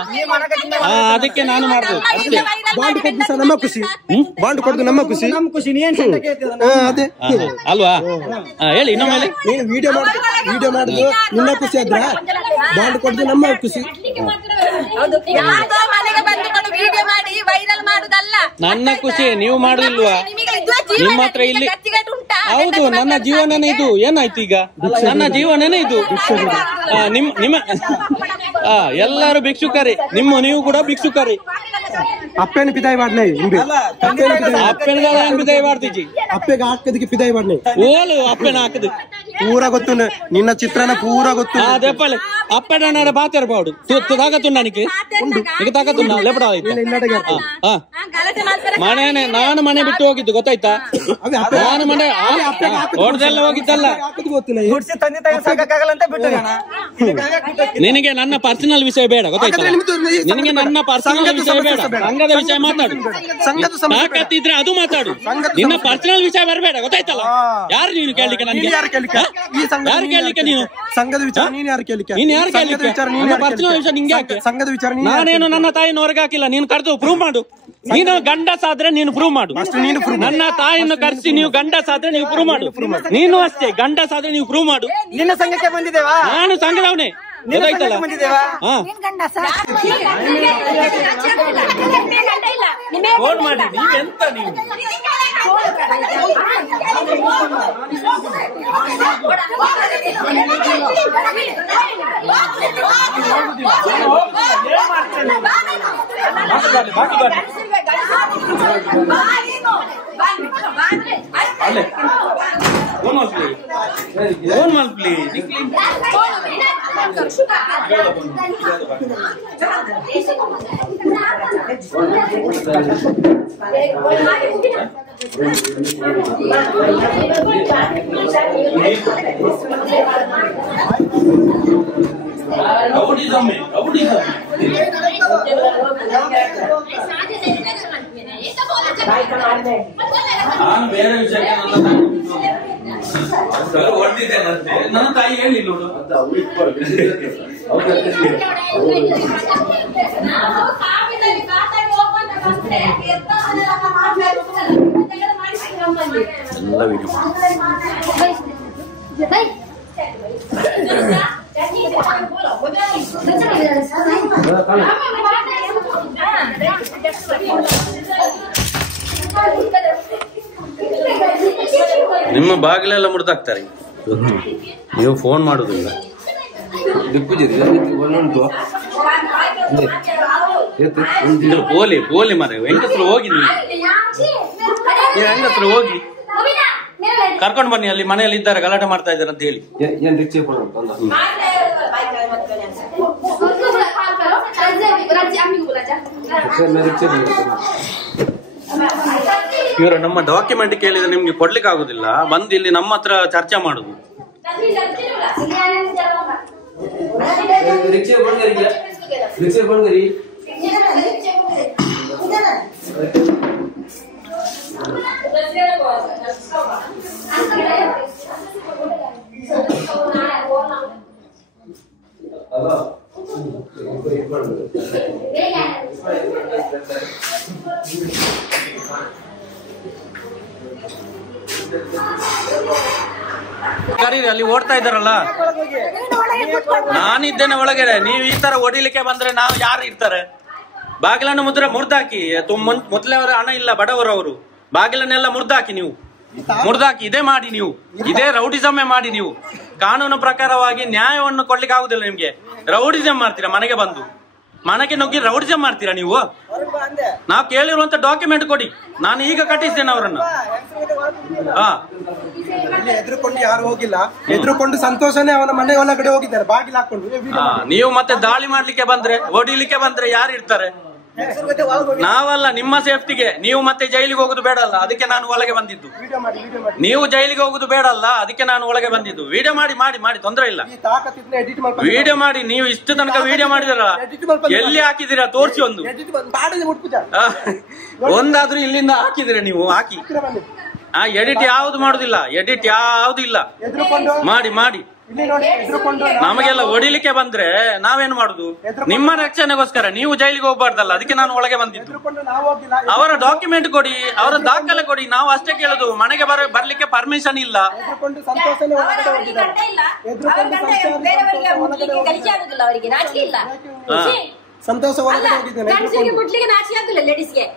ಅದಕ್ಕೆ ನಾನು ಮಾಡ್ಬೋದು ಅಷ್ಟೇ. ಬಾಂಡ್ ಕೊಟ್ಟು ನಮ್ಮ ಖುಷಿ, ಬಾಂಡ್ ಕೊಟ್ಟು ನಮ್ಮ ಖುಷಿ, ನಮ್ಮ ಖುಷಿ. ನೀನ್ ಅದೇ ಅಲ್ವಾ? ಹೇಳಿ ಇನ್ನೊಮ್ಮೆ. ನೀನು ವಿಡಿಯೋ ಮಾಡುದು ನಿನ್ನ ಖುಷಿ ಆದ್ರ, ಬಾಂಡ್ ಕೊಟ್ಟು ನಮ್ಮ ಖುಷಿ. ಮನೆಗೆ ಬಂದುಕೊಂಡು ವಿಡಿಯೋ ಮಾಡಿ ವೈರಲ್ ಮಾಡುದಲ್ಲ ನನ್ನ ಖುಷಿ. ನೀವು ಮಾಡುದಿಲ್ವಾ? ನಿಮ್ಮ ಹತ್ರ ಇಲ್ಲಿ ಹೌದು. ನನ್ನ ಜೀವನನೇ ಇದು. ಏನಾಯ್ತು ಈಗ? ನನ್ನ ಜೀವನನೇ ಇದು. ನಿಮ್ಮ ಎಲ್ಲರೂ ಭಿಕ್ಷುಕರೇ. ನೀವು ಕೂಡ ಭಿಕ್ಷುಕರೇ. ಅಪ್ಪೇನು ಪಿದಾಯಿ ಮಾಡ್ನೆ, ಅಪ್ಪೆನ ಪಿದಾಯಿ ಮಾಡ್ತೀಜಿ. ಅಪ್ಪೆಗೆ ಹಾಕದಕ್ಕೆ ಪಿದಾಯಿ ಮಾಡ್ನೆ. ಓಲು ಅಪ್ಪೆನ ಹಾಕದು ಪೂರ ಗೊತ್ತು, ನಿನ್ನ ಚಿತ್ರನ ಪೂರ ಗೊತ್ತು. ಅದೇಪಲೆ ಅಪ್ಪೆನ ಬಾತಿರ್ಬಾಡು ತಾಕತ್ತುಂಡಾನಿಕೆ ಈಗ ತಾಕತ್ತುಂಡ ಲೆಪಡ ಆಯ್ತು. ಮನೆನೆ ನಾನು ಮನೆ ಬಿಟ್ಟು ಹೋಗಿದ್ದು ಗೊತ್ತಾಯ್ತಾ? ನಾನು ಮನೆ ಹೊಡೆದೆಲ್ಲ ಹೋಗಿದ್ದಲ್ಲ. ನಿನಗೆ ನನ್ನ ಪರ್ಸನಲ್ ವಿಷಯ ಬೇಡ ಗೊತ್ತಾಯ್ತಾ? ನಿನಗೆ ನನ್ನ ಪರ್ಸನಲ್ ವಿಷಯ ಬೇಡ. ಸಂಘದ ವಿಷಯ ಮಾತಾಡು. ತಾಕತ್ತಿದ್ರೆ ಅದು ಮಾತಾಡು. ನಿನ್ನ ಪರ್ಸನಲ್ ವಿಷಯ ಬರಬೇಡ ಗೊತ್ತಾಯ್ತಲ್ಲ? ಯಾರು ನೀನು ಕೇಳಲಿಕ್ಕೆ? ನನಗೆ ಯಾರು ಕೇಳಲಿಕ್ಕೆ? ನೀನು ಸಂಘದ ವಿಚಾರ ನೀನ್ ಯಾರು ಕೇಳಲಿಕ್ಕೆ? ನೀನ್ ಯಾರು ಕೇಳಲಿಕ್ಕೆ? ಪರ್ಸನಲ್ ವಿಷಯ ನಿಂಗೆ ಯಾಕೆ? ಸಂಘದ ವಿಚಾರ ನಾನೇನು ನನ್ನ ತಾಯಿನ ಹೊರಗೆ ಹಾಕಿಲ್ಲ. ನೀನು ಕರೆದು ಪ್ರೂವ್ ಮಾಡು. ನೀನು ಗಂಡಸಾದ್ರೆ ನೀನು ಪ್ರೂವ್ ಮಾಡು. ನನ್ನ ತಾಯಿಯನ್ನು ಕರೆಸಿ ನೀವು ಗಂಡಸಾದ್ರೆ ನೀವು ಪ್ರೂವ್ ಮಾಡು. ನೀನು ಅಷ್ಟೇ ಗಂಡಸಾದ್ರೆ ನೀವು ಪ್ರೂವ್ ಮಾಡು. ನಿನ್ನ ಸಂಘಕ್ಕೆ ಬಂದಿದ್ದೇವಾ? ನಾನು ಸಂಘದವನೇ ಗೊತ್ತಾಯ್ತಲ್ಲ? ಫೋನ್ ಮಾಡಿ. ನೀವೆಂತ ನೀವು ನಾನು ಬೇರೆ ವಿಷಯಕ್ಕೆ ಹೊಡೆದಿದ್ದೇನಂತೆ ನನ್ನ ತಾಯಿ ಹೇಳಿಲ್ಲ. ಎಲ್ಲ ವಿಡಿಯೋ ನಿಮ್ಮ ಬಾಗಿಲೆಲ್ಲ ಮುರಿದಾಕ್ತಾರೆ. ನೀವು ಫೋನ್ ಮಾಡುದಿಲ್ಲ. ಪೋಲಿ ಪೋಲಿ ಮರ ಹೆಂಗಸರು ಹೋಗಿ ನೀವು ಹೆಂಗಸರು ಹೋಗಿ ಕರ್ಕೊಂಡು ಬನ್ನಿ. ಅಲ್ಲಿ ಮನೆಯಲ್ಲಿ ಇದ್ದಾರೆ ಗಲಾಟೆ ಮಾಡ್ತಾ ಇದ್ದಾರೆ ಅಂತ ಹೇಳಿ. ಇವರು ನಮ್ಮ ಡಾಕ್ಯುಮೆಂಟ್ ಕೇಳಿದ್ರೆ ನಿಮ್ಗೆ ಕೊಡ್ಲಿಕ್ಕೆ ಆಗುದಿಲ್ಲ. ಬಂದು ಇಲ್ಲಿ ನಮ್ಮ ಹತ್ರ ಚರ್ಚೆ ಮಾಡುದು. ಕರೀರಿ, ಅಲ್ಲಿ ಓಡ್ತಾ ಇದ್ದಾರಲ್ಲ. ನಾನಿದ್ದೇನೆ ಒಳಗಡೆ. ನೀವು ಈ ತರ ಹೊಡಿಲಿಕ್ಕೆ ಬಂದ್ರೆ ನಾವು ಯಾರು ಇರ್ತಾರೆ? ಬಾಗಿಲನ್ನು ಮುರ್ದಾಕಿ. ಮೊದಲೇ ಅವರ ಹಣ ಇಲ್ಲ, ಬಡವರವರು. ಬಾಗಿಲನ್ನೆಲ್ಲ ಮುರ್ದಾಕಿ. ನೀವು ಮುರ್ದಾಕಿ. ಇದೇ ಮಾಡಿ, ನೀವು ಇದೇ ರೌಡಿಸಮೇ ಮಾಡಿ. ನೀವು ಕಾನೂನು ಪ್ರಕಾರವಾಗಿ ನ್ಯಾಯವನ್ನು ಕೊಡ್ಲಿಕ್ಕೆ ಆಗುದಿಲ್ಲ ನಿಮ್ಗೆ. ರೌಡಿಸಮ್ ಮಾಡ್ತೀರಾ. ಮನೆಗೆ ಬಂದು ಮನೆಗೆ ನುಗ್ಗಿ ರೌಡಿಸಮ್ ಮಾಡ್ತೀರಾ ನೀವು. ನಾವು ಕೇಳಿರುವಂತ ಡಾಕ್ಯುಮೆಂಟ್ ಕೊಡಿ. ನಾನು ಈಗ ಕಟ್ಟಿಸ್ತೇನೆ ಅವರನ್ನು. ಎದುರುಕೊಂಡು ಯಾರು ಹೋಗಿಲ್ಲ. ಎದುರುಕೊಂಡು ಸಂತೋಷನೇ ಅವನ ಮನೆ ಒಳಗಡೆ ಹೋಗಿದ್ದಾರೆ ಬಾಗಿಲು ಹಾಕೊಂಡು. ನೀವು ಮತ್ತೆ ದಾಳಿ ಮಾಡ್ಲಿಕ್ಕೆ ಬಂದ್ರೆ, ಹೊಡಿಲಿಕ್ಕೆ ಬಂದ್ರೆ ಯಾರು ಇರ್ತಾರೆ? ನಾವಲ್ಲ, ನಿಮ್ಮ ಸೇಫ್ಟಿಗೆ. ನೀವು ಮತ್ತೆ ಜೈಲಿಗೆ ಹೋಗುದು ಬೇಡಲ್ಲ, ಅದಕ್ಕೆ ನಾನು ಒಳಗೆ ಬಂದಿದ್ದು. ನೀವು ಜೈಲಿಗೆ ಹೋಗುದು ಬೇಡಲ್ಲ, ಅದಕ್ಕೆ ನಾನು ಒಳಗೆ ಬಂದಿದ್ದು. ವಿಡಿಯೋ ಮಾಡಿ ಮಾಡಿ ಮಾಡಿ ತೊಂದರೆ ಇಲ್ಲ, ವಿಡಿಯೋ ಮಾಡಿ. ನೀವು ಇಷ್ಟು ತನಕ ವಿಡಿಯೋ ಮಾಡಿದಿರ, ಎಲ್ಲಿ ಹಾಕಿದಿರಾ ತೋರಿಸಿ. ಒಂದಾದ್ರೂ ಇಲ್ಲಿಂದ ಹಾಕಿದಿರ ನೀವು, ಹಾಕಿ. ಎಡಿಟ್ ಯಾವ್ದು ಮಾಡುದಿಲ್ಲ, ಎಡಿಟ್ ಯಾವ್ದು ಇಲ್ಲ. ಮಾಡಿ ಮಾಡಿ. ನಮಗೆಲ್ಲ ಹೊಡಿಲಿಕ್ಕೆ ಬಂದ್ರೆ ನಾವೇನ್ ಮಾಡುದು? ನಿಮ್ಮ ರಕ್ಷಣೆಗೋಸ್ಕರ ನೀವು ಜೈಲಿಗೆ ಹೋಗ್ಬಾರ್ದಲ್ಲ, ಅದಕ್ಕೆ ನಾನು ಒಳಗೆ ಬಂದಿದ್ದು. ಅವರ ಡಾಕ್ಯುಮೆಂಟ್ ಕೊಡಿ, ಅವರ ದಾಖಲೆ ಕೊಡಿ, ನಾವು ಅಷ್ಟೇ ಕೇಳುದು. ಮನೆಗೆ ಬರ್ಲಿಕ್ಕೆ ಪರ್ಮಿಷನ್ ಇಲ್ಲ. ಸಂತೋಷ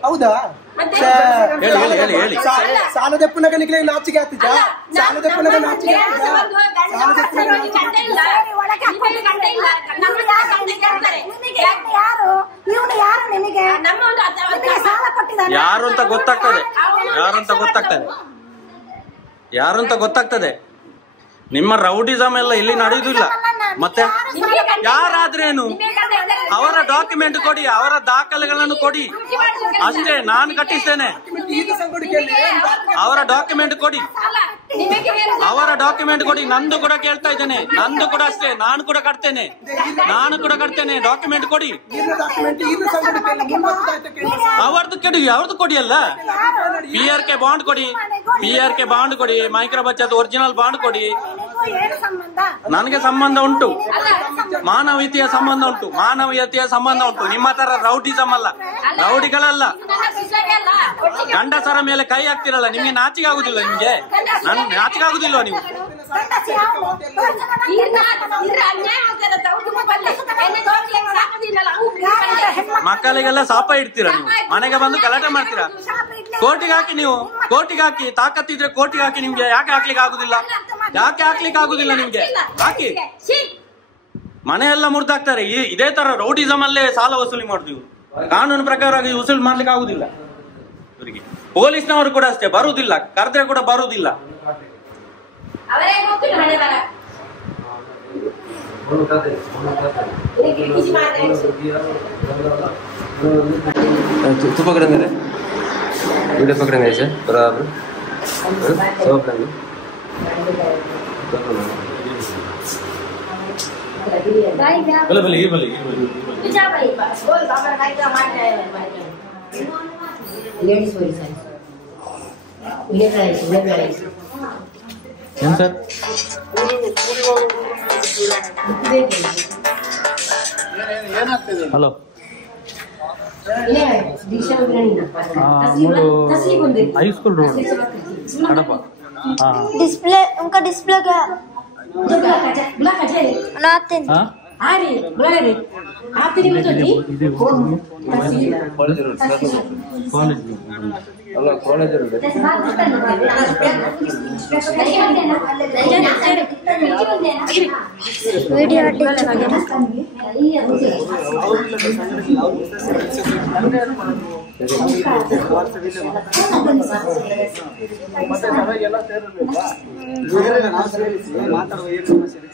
ಹೌದಾ? ಸಾಲದಪ್ಪನಗನಿಗೆ ನಾಚಿಕೆ ಆಗ್ತಿದ್ದ, ಸಾಲದಪ್ಪನಗ ನಾಚಿಕೆ ಯಾರು ಅಂತ ಗೊತ್ತಾಗ್ತದೆ, ಯಾರು ಅಂತ ಗೊತ್ತಾಗ್ತದೆ. ನಿಮ್ಮ ರೌಡಿಸಮ್ ಎಲ್ಲ ಇಲ್ಲಿ ನಡೆಯುವುದಿಲ್ಲ. ಮತ್ತೆ ಯಾರಾದ್ರೇನು ಅವರ ಡಾಕ್ಯುಮೆಂಟ್ ಕೊಡಿ, ಅವರ ದಾಖಲೆಗಳನ್ನು ಕೊಡಿ ಅಷ್ಟೇ. ನಾನು ಕಟ್ಟಿಸ್ತೇನೆ, ಅವರ ಡಾಕ್ಯುಮೆಂಟ್ ಕೊಡಿ, ಅವರ ಡಾಕ್ಯುಮೆಂಟ್ ಕೊಡಿ. ನಂದು ಕೂಡ ಕೇಳ್ತಾ ಇದ್ದೇನೆ, ನಂದು ಕೂಡ ಅಷ್ಟೇ. ನಾನು ಕೂಡ ಕಟ್ತೇನೆ ಡಾಕ್ಯುಮೆಂಟ್ ಕೊಡಿ. ಅವರದ್ದು ಕೊಡಿ ಅಲ್ಲ. PRK ಬಾಂಡ್ ಕೊಡಿ, ಮೈಕ್ರೋ ಬಚತ್ ಒರಿಜಿನಲ್ ಬಾಂಡ್ ಕೊಡಿ. ನನಗೆ ಸಂಬಂಧ ಉಂಟು, ಮಾನವೀಯತೆಯ ಸಂಬಂಧ ಉಂಟು. ನಿಮ್ಮ ತರ ರೌಡಿಸಮ್ ಅಲ್ಲ, ರೌಡಿಗಳಲ್ಲ. ಗಂಡಸರ ಮೇಲೆ ಕೈ ಹಾಕ್ತಿರಲ್ಲ, ನಿಮ್ಗೆ ನಾಚಿಕೆ ಆಗುದಿಲ್ಲ? ನಾಚಿಕೆ ಆಗುದಿಲ್ವಾ ನೀವು? ಮಕ್ಕಳಿಗೆಲ್ಲ ಶಾಪ ಇಡ್ತೀರಾ ನೀವು, ಮನೆಗೆ ಬಂದು ಗಲಾಟೆ ಮಾಡ್ತೀರಾ. ಕೋರ್ಟಿಗೆ ಹಾಕಿ, ನೀವು ಕೋರ್ಟಿಗೆ ಹಾಕಿ. ತಾಕತ್ತಿದ್ರೆ ಕೋರ್ಟಿಗೆ ಹಾಕಿ. ನಿಮ್ಗೆ ಯಾಕೆ ಹಾಕ್ಲಿಕ್ಕೆ ಆಗುದಿಲ್ಲ? ನಿಮ್ಗೆ ಹಾಕಿ. ಮನೆಯೆಲ್ಲ ಮುರಿದಾಕ್ತಾರೆ. ಇದೇ ತರ ರೌಡಿಸಮ್ ಅಲ್ಲೇ ಸಾಲ ವಸೂಲಿ ಮಾಡುದು. ಕಾನೂನು ಪ್ರಕಾರ ವಸೂಲಿ ಮಾಡ್ಲಿಕ್ಕೆ ಆಗುದಿಲ್ಲ ಇವರಿಗೆ. ಪೊಲೀಸ್ನವರು ಕೂಡ ಅಷ್ಟೇ, ಬರುವುದಿಲ್ಲ, ಕರೆದ್ರೆ ಕೂಡ ಬರುವುದಿಲ್ಲ. तू पकड़ेंगे रे, वीडियो पकड़ेंगे ऐसे बराबर सब पकड़ेंगे. भले ये sir. Hello, high school road Kadapa. Display उनका डिस्प्ले क्या बनाते हैं? वीडियो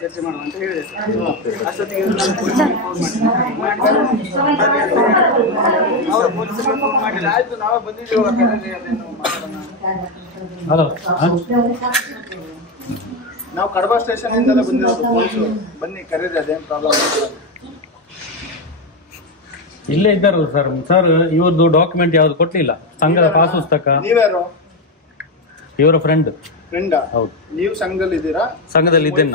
ಚರ್ಚೆ ಮಾಡುವ ಅಂತ ಹೇಳಿದೆ. ಆಯ್ತು, ನಾವೇ ಬಂದಿದ್ದೀವಿ. ನಾವು ಕಡಬ ಸ್ಟೇಷನ್ ಇಂದಲೇ ಬಂದಿರೋದು. ಪೊಲೀಸರು ಬನ್ನಿ ಕರೀರಿ, ಅದೇನು ಪ್ರಾಬ್ಲಮ್ ಇಲ್ಲ. ಇಲ್ಲೇ ಇದ್ದಾರಲ್ಲ ಸರ್. ಇವ್ರದ್ದು ಡಾಕ್ಯುಮೆಂಟ್ ಯಾವ್ದು ಕೊಡ್ಲಿಲ್ಲ. ಸಂಘದ ಪಾಸ್ ಪುಸ್ತಕ. ನೀವ್ಯಾರು? ಇವರ ಫ್ರೆಂಡ್. ಹೌದು. ನೀವು ಸಂಘದಲ್ಲಿ ಇದ್ದೀರಾ? ಸಂಘದಲ್ಲಿ ಇದ್ದೇನೆ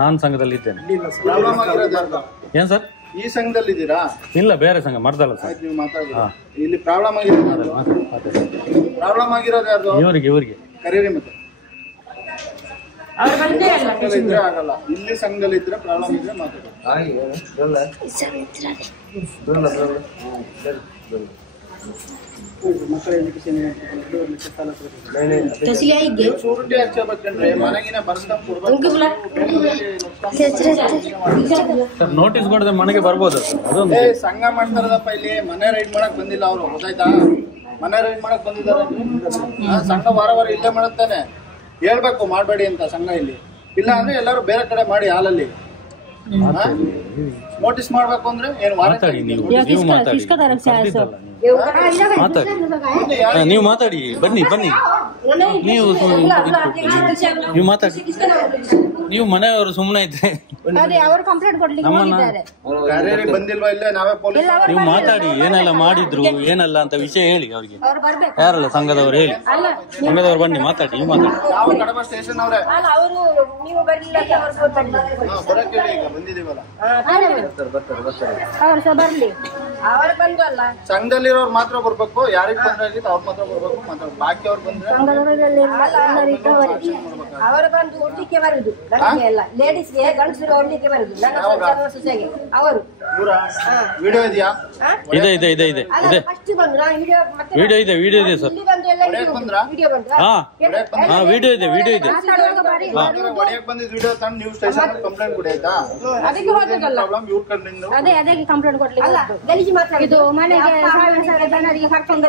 ನಾನು. ಸಂಘದಲ್ಲಿ ಇದ್ದೇನೆ. ಪ್ರಾಬ್ಲಮ್ ಆಗಿರೋದು ಯಾರ್ದು? ಏನ್ ಸರ್? ಈ ಸಂಘದಲ್ಲಿ ಇದ್ದೀರಾ? ಇಲ್ಲ, ಬೇರೆ ಸಂಘ ಮರ್ದಲ್ಲ ಸರ್. ನೀವು ಮಾತಾಡಿ. ಇಲ್ಲಿ ಪ್ರಾಬ್ಲಮ್ ಆಗಿರೋದು ಪ್ರಾಬ್ಲಮ್ ಆಗಿರೋದು ಯಾರ್ದು? ಇವರಿಗೆ ಕರೀರಿ. ಮತ್ತೆ ಇದ್ರೆ ಆಗಲ್ಲ. ಇಲ್ಲಿ ಸಂಘದಲ್ಲಿ ಇದ್ರೆ ಪ್ರಾಬ್ಲಮ್ ಇದ್ರೆ ಮಾತಾಡಿ. ಮಕ್ಕಳ ಎಜುಕೇಶನ್ ಶೂರಿಟಿ ಹಾಕ್ಸ್ಕೊಂಡ್ರೆ ಮನೆಗಿನ ಬರ್ಸ್ಕೊಂಡ್ ನೋಟಿಸ್ ಕೊಡದೆ ಮನೆಗೆ ಬರ್ಬೋದು. ಸಂಘ ಮಾಡ್ತಾರದಪ್ಪ. ಇಲ್ಲಿ ಮನೆ ರೈಡ್ ಮಾಡಕ್ ಬಂದಿಲ್ಲ ಅವರು, ಗೊತ್ತಾಯ್ತಾ? ಮನೆ ರೈಡ್ ಮಾಡಕ್ ಬಂದಿದ್ದಾರೆ. ಸಂಘ ವಾರ ಇಲ್ಲೇ ಮಾಡುತ್ತಾನೆ. ಹೇಳ್ಬೇಕು ಮಾಡಬೇಡಿ ಅಂತ ಸಂಘ ಇಲ್ಲಿ. ಇಲ್ಲ ಅಂದ್ರೆ ಎಲ್ಲರೂ ಬೇರೆ ಕಡೆ ಮಾಡಿ ಹಾಲಲ್ಲಿ. ನೋಟಿಸ್ ಮಾಡ್ಬೇಕು ಅಂದ್ರೆ ಏನು ಮಾತಾಡಿ ನೀವು ಮಾತಾಡಿ ಬನ್ನಿ ನೀವು ಮಾತಾಡಿ ನೀವು ಮನೆಯವರು ಸುಮ್ಮನೆ ಇದ್ರೆ ಬಂದಿಲ್ವಾ ಇಲ್ಲೇ ನಾವೇ ಪೊಲೀಸ್ ನೀವು ಮಾತಾಡಿ ಏನೆಲ್ಲ ಮಾಡಿದ್ರು ಏನಲ್ಲ ಅಂತ ವಿಷಯ ಹೇಳಿ ಅವ್ರಿಗೆ ಯಾರಲ್ಲ ಸಂಘದವ್ರು ಹೇಳಿ ಸಂಘದವ್ರು ಬನ್ನಿ ಮಾತಾಡಿ ನೀವು ಮಾತಾಡಿ ನಾವು ಕಡಬ ಸ್ಟೇಷನ್ ಅವರೇ ಬಂದಿದೀವಲ್ಲ ಸಂಘದಲ್ಲಿರೋರು ಮಾತ್ರ ಬರ್ಬೇಕು ಯಾರಿಗೆ ತೊಂದರೆ ಆಗಿತ್ತು ಅವ್ರು ಮಾತ್ರ ಬರ್ಬೇಕು ಮಾತ್ರ ಬಾಕಿ ಅವ್ರು ಬಂದ್ರೆ ಅವರು ಬಂದು ಒಡ್ಲಿಕ್ಕೆ ಬರುದು ಲೇಡೀಸ್ಗೆ ಗಂಡಸರು ಒಡ್ಲಿಕ್ಕೆ ಬರುದು ಸೊಸೆಗೆ ಅವರು ವಿಡಿಯೋ ಇದೆಯಾ ವಿಡಿಯೋ ಇದೆ ಸರ್ ವಿಡಿಯೋ ಇದೆ ಒಡೆಯಕ್ ಬಂದಿದ್ ವಿಡಿಯೋ ತಂದು ನೀವು ಸ್ಟೇಷನ್ ಕಂಪ್ಲೇಂಟ್ ಕೊಡಿ ಆಯ್ತಾ ಪ್ರಾಬ್ಲಮ್ ಇವ್ರ ಕಡೆಯಿಂದ ಅದೇ ಕಂಪ್ಲೇಂಟ್ ಕೊಡ್ಲಿಕ್ಕೆ ಇದು ಮನೆಗೆ ಸಾವಿರ ಜನರಿಗೆ ಕರ್ಕೊಂಡು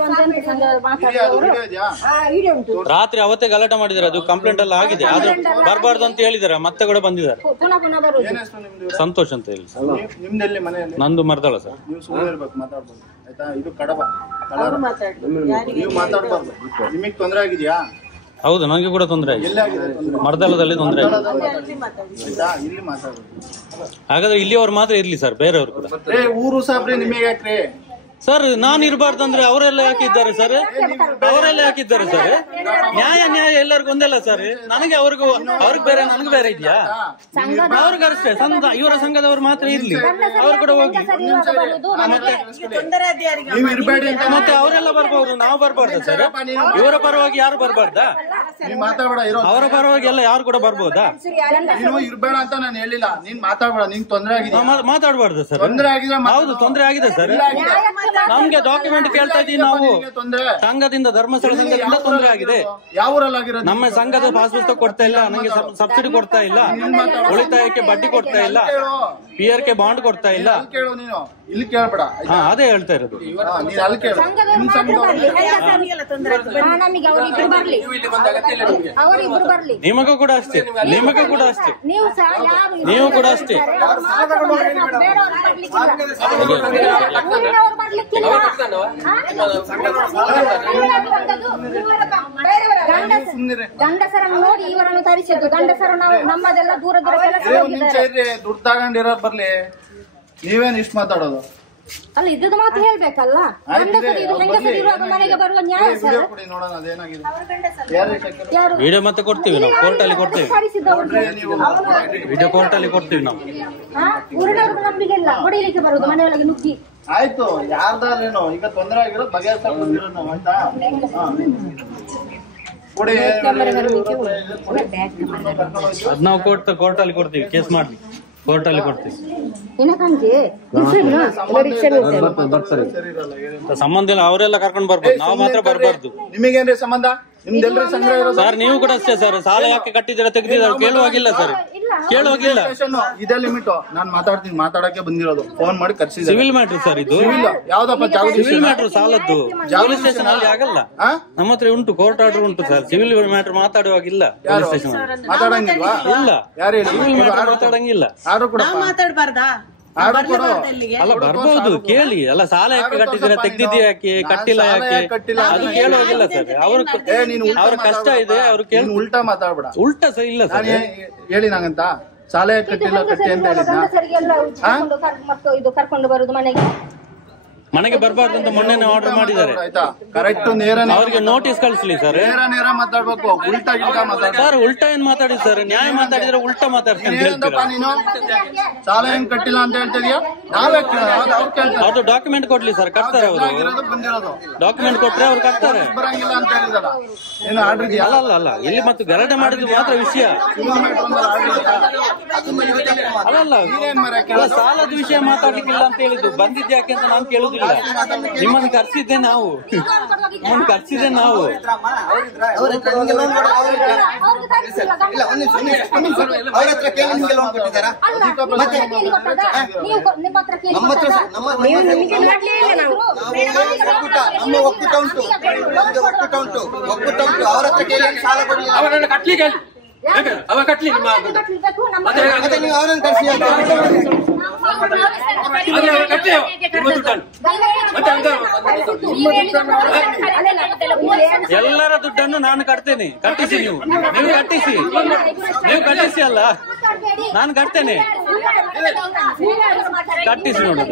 ವಿಡಿಯೋ ಉಂಟು ರಾತ್ರಿ ಅವತ್ತೇ ಗಲಾಟೆ ಮಾಡಿದ್ದಾರೆ ಅದು ಕಂಪ್ಲೇಂಟ್ ಎಲ್ಲ ಆಗಿದೆ ಆದ್ರೆ ಬರಬಾರ್ದು ಅಂತ ಹೇಳಿದಾರೆ ಮತ್ತೆ ಕೂಡ ಬಂದಿದ್ದಾರೆ ಸಂತೋಷ್ ಅಂತ ಹೇಳಿ ನಿಮ್ದಲ್ಲಿ ಮನೆಯಲ್ಲಿ ನಂದು ಮರ್ದಳ ಸರ್ ನೀವು ಸುಮ್ಮನೆ ಇರ್ಬೇಕು ಮಾತಾಡ್ಬೋದು ಆಯ್ತಾ ಇದು ಕಡಬ ನೀವು ಮಾತಾಡ್ಬಾರ್ದು ನಿಮಗ್ ತೊಂದರೆ ಆಗಿದ್ಯಾ ಹೌದು ನನಗೆ ಕೂಡ ತೊಂದರೆ ಆಗಿದೆ ಮರ್ದಳದಲ್ಲಿ ತೊಂದರೆ ಆಗಿದೆ ಆಯ್ತಾ ಇಲ್ಲಿ ಮಾತಾಡ್ಬೋದು ಹಾಗಾದ್ರೆ ಇಲ್ಲಿಯವ್ರು ಮಾತ್ರ ಇರ್ಲಿ ಸರ್ ಬೇರೆಯವರು ಕೂಡ ಊರು ಸಾಬ್ರಿ ನಿಮಗೆ ಯಾಕ್ರಿ ಸರ್ ನಾನು ಇರಬಾರ್ದಂದ್ರೆ ಅವರೆಲ್ಲ ಯಾಕಿದ್ದಾರೆ ಸರ್ ಸರ್ ನ್ಯಾಯ ಎಲ್ಲರಿಗೂ ಒಂದಲ್ಲ ಸರ್ ನನಗೆ ಅವ್ರಿಗೆ ಬೇರೆ ನನಗೆ ಬೇರೆ ಇದೆಯಾ ಅವ್ರಿಗಷ್ಟೇ ಇವರ ಸಂಘದವ್ರು ಮಾತ್ರ ಇರ್ಲಿ ಅವ್ರು ಕೂಡ ಹೋಗಿ ಮತ್ತೆ ಅವರೆಲ್ಲ ಬರ್ಬಹುದು ನಾವು ಬರ್ಬಾರ್ದ ಸರ್ ಇವರ ಪರವಾಗಿ ಯಾರು ಬರ್ಬಾರ್ದಾ ಅವರ ಪರವಾಗಿ ಎಲ್ಲ ಯಾರು ಕೂಡ ಬರ್ಬೋದಾ ನೀನು ಇರ್ಬೇಡ ಅಂತ ನಾನು ಹೇಳಿಲ್ಲ ನೀನ್ ಮಾತಾಡ್ಬೇಡ ನಿಂಗೆ ತೊಂದರೆ ಆಗಿದೆ ಮಾತಾಡ್ಬಾರ್ದು ಸರ್ ತೊಂದರೆ ಆಗಿದೆ ಹೌದು ತೊಂದರೆ ಆಗಿದೆ ಸರ್ ನಮ್ಗೆ ಡಾಕ್ಯುಮೆಂಟ್ ಕೇಳ್ತಾ ಇದೀವಿ ನಾವು ಸಂಘದಿಂದ ಧರ್ಮಸ್ಥಳ ಸಂಘದಿಂದ ತೊಂದರೆ ಆಗಿದೆ ನಮ್ಮ ಸಂಘದ ಪಾಸ್ ಪುಸ್ತಕ ಕೊಡ್ತಾ ಇಲ್ಲ ನಂಗೆ ಸಬ್ಸಿಡಿ ಕೊಡ್ತಾ ಇಲ್ಲ ಉಳಿತಾಯಕ್ಕೆ ಬಡ್ಡಿ ಕೊಡ್ತಾ ಇಲ್ಲ ಪಿಆರ್ ಕೆ ಬಾಂಡ್ ಕೊಡ್ತಾ ಇಲ್ಲ ಇಲ್ಲಿ ಕೇಳ್ಬೇಡ ಅದೇ ಹೇಳ್ತಾ ಇರೋದು ನಿಮಗೂ ಕೂಡ ಅಷ್ಟೇ ನೀವು ಕೂಡ ಅಷ್ಟೇ ಗಂಡಸರನ್ನು ನೋಡಿ ಇವರನ್ನು ತರಿಸಿದ್ದು ಗಂಡಸರು ನಾವು ನಮ್ಮದೆಲ್ಲ ದೂರ ಕೆಲಸ ದುಡ್ಡು ತಗೊಂಡಿರೋ ಬರ್ಲಿ ನೀವೇನ್ ಇಷ್ಟು ಮಾತಾಡೋದು ಅಲ್ಲ ಇದ್ದದ ಮಾತು ಹೇಳ್ಬೇಕಲ್ಲ ಹೆಂಗಸರಿರುವಾಗ ಮನೆಗೆ ಬರುವ ನ್ಯಾಯ ಸರ್ ವಿಡಿಯೋ ಮತ್ತೆ ಕೊಡ್ತೀವಿ ನಾವು ಕೋರ್ಟಲ್ಲಿ ಕೊಡ್ತೀವಿ ವಿಡಿಯೋ ಕೋರ್ಟಲ್ಲಿ ಕೊಡ್ತೀವಿ ನಾವು ಊರಿನವ್ರಿಗೆ ನಂಬಿಕೆಲ್ಲ ಹೊಡಿಲಿಕ್ಕೆ ಬರುದು ಮನೆಯೊಳಗೆ ನುಗ್ಗಿ ಆಯ್ತು ಯಾರ್ದಾರೇನೋ ಈಗ ತೊಂದರೆ ಆಗಿರೋದು ಬಗೆಹರಿಸಕ್ ಬಂದಿರೋದು ನಾವು ಆಯ್ತಾ ಅದ್ ನಾವು ಕೋರ್ಟಲ್ಲಿ ಕೊಡ್ತೀವಿ ಕೇಸ್ ಮಾಡ್ಲಿ ಕೋರ್ಟಲ್ಲಿ ಕೊಡ್ತೀವಿ ಸಂಬಂಧ ಇಲ್ಲ ಅವರೆಲ್ಲ ಕರ್ಕೊಂಡು ಬರ್ಬೋದು ನಾವು ಮಾತ್ರ ಬರ್ಬಾರ್ದು ನಿಮಗೇನ್ರಿ ಸಂಬಂಧ ನಿಮ್ದೆಲ್ಲರೂ ಸಂಗ್ರಹ ಇರೋದು ಸರ್ ನೀವು ಕೂಡ ಅಷ್ಟೇ ಸರ್ ಸಾಲ ಯಾಕೆ ಕಟ್ಟಿದ್ದೀರಾ ತೆಗ್ದಿದ್ದಾರೆ ಕೇಳುವಾಗಿಲ್ಲ ಸರ್ ಕೇಳುವಾಗಿಲ್ಲ ಇದೇ ಲಿಮಿಟ್ ನಾನು ಮಾತಾಡ್ತೀನಿ ಮಾತಾಡಕ್ಕೆ ಬಂದಿರೋದು ಫೋನ್ ಮಾಡಿ ಕರ್ಸಿದ್ದಾರೆ ಸಿವಿಲ್ ಮ್ಯಾಟ್ರ್ ಸರ್ ಇದು ಯಾವ್ದಪ್ಪ ಸಿವಿಲ್ ಮ್ಯಾಟ್ರ್ ಸಾಲದ್ದು ಪೊಲೀಸ್ ಸ್ಟೇಷನ್ ಅಲ್ಲಿ ಆಗಲ್ಲ ನಮ್ಮ ಹತ್ರ ಉಂಟು ಕೋರ್ಟ್ ಆರ್ಡರ್ ಉಂಟು ಸರ್ ಸಿವಿಲ್ ಮ್ಯಾಟ್ರ್ ಮಾತಾಡುವಾಗಿಲ್ಲ ಪೊಲೀಸ್ ಸ್ಟೇಷನ್ ಮಾತಾಡಂಗಿಲ್ವಾ ಇಲ್ಲ ಯಾರು ಸಿವಿಲ್ ಮ್ಯಾಟ್ರ್ ಮಾತಾಡಂಗಿಲ್ಲ ಆರ್ಡರ್ ಕೂಡ ಮಾತಾಡಬಾರ್ದಾ ಅಲ್ಲ ಬರ್ಬೋದು ಕೇಳಿ ಅಲ್ಲ ಸಾಲ ಯಾಕೆ ಕಟ್ಟಿದ್ದೀರಾ ತೆಗ್ದಿದ್ಯಾ ಯಾಕೆ ಕಟ್ಟಿಲ್ಲ ಯಾಕೆ ಅದು ಕೇಳೋಗಿಲ್ಲ ಸರ್ ಅವ್ರ ಕಷ್ಟ ಇದೆ ಅವ್ರು ಕೇಳಿ ಉಲ್ಟಾ ಮಾತಾಡ್ಬೇಡ ಉಲ್ಟಾ ಸರ್ ಇಲ್ಲ ಸರ್ ಹೇಳಿ ನಂಗಂತ ಸಾಲ ಕಟ್ಟಿಲ್ಲ ಕಟ್ಟಿ ಅಂತ ಇದು ಕರ್ಕೊಂಡು ಬರುದು ಮನೆಗೆ ಬರಬಾರ್ದು ಅಂತ ಮೊನ್ನೆ ಆರ್ಡರ್ ಮಾಡಿದ್ದಾರೆ ಆಯ್ತಾ ಕರೆಕ್ಟ್ ನೇರ ಅವ್ರಿಗೆ ನೋಟಿಸ್ ಕಳಿಸ್ಲಿ ಸರ್ ನೇರ ಮಾತಾಡ್ಬೇಕು ಉಲ್ಟಾ ಗಿಲ್ಟಾ ಮಾತಾಡ ಸರ್ ಉಲ್ಟಾ ಏನ್ ಮಾತಾಡಿ ಸರ್ ನ್ಯಾಯ ಮಾತಾಡಿದ್ರೆ ಉಲ್ಟಾ ಮಾತಾಡ್ತೀನಿ ನೀನು ಸಾಲ ಏನ್ ಕಟ್ಟಿಲ್ಲ ಅಂತ ಹೇಳ್ತಿದ್ಯಾ ನಾವೇ ಅದು ಡಾಕ್ಯುಮೆಂಟ್ ಕೊಡ್ಲಿ ಸರ್ ಕಟ್ತಾರೆ ಅವರು ಬಂದಿರೋದು ಡಾಕ್ಯುಮೆಂಟ್ ಕೊಟ್ರೆ ಅವ್ರು ಕಟ್ತಾರೆ ಬರಂಗಿಲ್ಲ ಅಂತ ಹೇಳಿದಾರ ಏನು ಆರ್ಡರ್ ಇದೆಯಾ ಅಲ್ಲ ಇಲ್ಲಿ ಮತ್ತು ಗಲಾಟೆ ಮಾಡಿದ್ದು ಮಾತ್ರ ವಿಷಯ ಅಲ್ಲಲ್ಲ ಸಾಲದ ವಿಷಯ ಮಾತಾಡ್ಲಿಕ್ಕಿಲ್ಲ ಅಂತ ಹೇಳಿದ್ದು ಬಂದಿದ್ದೆ ಯಾಕೆ ಅಂತ ನಾನು ಕೇಳುದಿಲ್ಲ ನಿಮ್ಮನ್ನು ಕರ್ಸಿದ್ದೆ ನಾವು ಅವರನ್ನ ಕಟ್ಲಿಕ್ಕೆ ಅವ ಕಟ್ಲಿ ನಿಮ್ಮ ಕಟ್ಲಿಬೇಕು ನಮ್ಮ ಮತ್ತೆ ನೀವು ಅವರನ್ನು ಕರ್ಸಿ ಎಲ್ಲರ ದುಡ್ಡನ್ನು ನಾನು ಕಟ್ತೇನೆ. ಕಟ್ಟಿಸಿ ನೀವು ಕಟ್ಟಿಸಿ, ನೀವು ಕಟ್ಟಿಸಿ ಅಲ್ಲ, ನಾನು ಕಟ್ತೇನೆ. ಕಟ್ಟಿಸಿ ನೋಡಿ.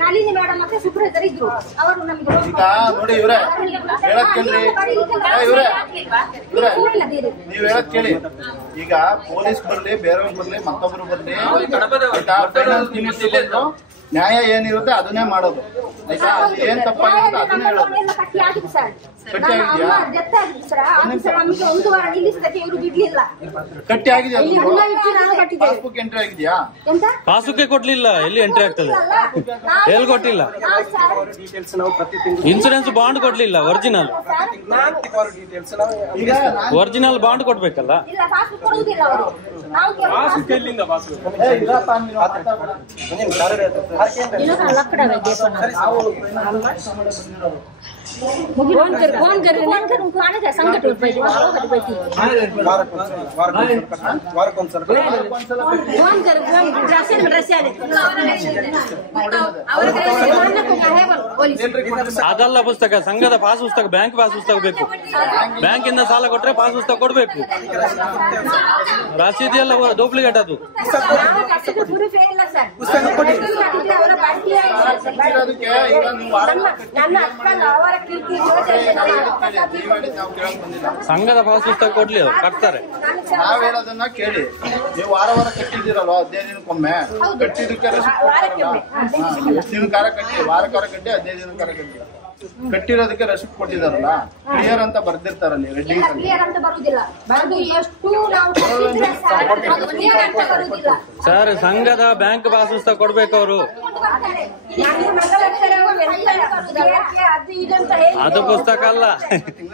ನಳಿನಿ ಮೇಡಮ್ ಮತ್ತೆ ಸುಪ್ರೀತರ್ ಇದ್ರು, ಅವರು ನಮ್ಗೆ ನೋಡಿ ಇವ್ರೆ ಹೇಳಕ್ ಕೇಳ್ರಿ, ನೀವ್ ಹೇಳಕ್ ಕೇಳಿ. ಈಗ ಪೊಲೀಸ್ ಬರ್ಲಿ, ಬೇರೆಯವ್ರು ಬರ್ಲಿ, ಮತ್ತೊಬ್ರು ಬರ್ಲಿ, ನ್ಯಾಯ ಏನಿರುತ್ತೆ ಅದನ್ನೇ ಮಾಡೋದು. ಆಯ್ತಾ? ಏನ್ ತಪ್ಪಾಗಿರುತ್ತೆ ಅದನ್ನೇ ಹೇಳೋದು. ಕಟ್ಟಿ ಆಗಿದ್ಯಾ? ಪಾಸ್ಬುಕ್ ಎಂಟ್ರಿ ಆಗಿದ್ಯಾ? ಪಾಸ್ಬುಕ್ ಕೊಡ್ಲಿಲ್ಲ, ಎಲ್ಲಿ ಎಂಟ್ರಿ ಆಗ್ತದೆ? ಎಲ್ಲಿ ಕೊಟ್ಟಿಲ್ಲ? ಇನ್ಸೂರೆನ್ಸ್ ಬಾಂಡ್ ಕೊಡ್ಲಿಲ್ಲ, ಒರಿಜಿನಲ್ ಬಾಂಡ್ ಕೊಡ್ಬೇಕಲ್ಲ. ಅದಲ್ಲ ಪುಸ್ತಕ, ಸಂಘದ ಪಾಸ್ ಪುಸ್ತಕ, ಬ್ಯಾಂಕ್ ಪಾಸ್ ಪುಸ್ತಕ ಬೇಕು. ಬ್ಯಾಂಕಿಂದ ಸಾಲ ಕೊಟ್ರೆ ಪಾಸ್ ಪುಸ್ತಕ ಕೊಡ್ಬೇಕು. ರಸೀದಿ ಎಲ್ಲ ಡೂಪ್ಲಿಕೇಟ್ ಅದು. ಸಂಘದ ಪಾಸ್ ಪುಸ್ತಕ ಕೊಡ್ಲಿ, ಅವ್ರು ಕಟ್ತಾರೆ. ನಾವ್ ಹೇಳೋದನ್ನ ಕೇಳಿ. ನೀವು ವಾರ ಕಟ್ಟಿದ್ದೀರಲ್ವಾ 15 ದಿನಕ್ಕೊಮ್ಮೆ, ಕಟ್ಟಿದಕ್ಕೆ ಎಷ್ಟು ದಿನಕಾರ ಕಟ್ಟಿ, ವಾರಕಾರ ಕಟ್ಟಿ 15 ದಿನಕಾರ ಕಟ್ಟಿ, ಕಟ್ಟಿರೋದಕ್ಕೆ ರಸೀಟ್ ಕೊಟ್ಟಿದಾರಲ್ಲ, ಕ್ಲಿಯರ್ ಅಂತ ಬರ್ದಿರ್ತಾರಲ್ಲಿ ರೆಡ್ಡಿಂಗ್ ಸರ್. ಸಂಘದ ಬ್ಯಾಂಕ್ ಪಾಸ್ ಪುಸ್ತಕ ಕೊಡ್ಬೇಕು ಅವರು. ಅದು ಪುಸ್ತಕ ಅಲ್ಲ,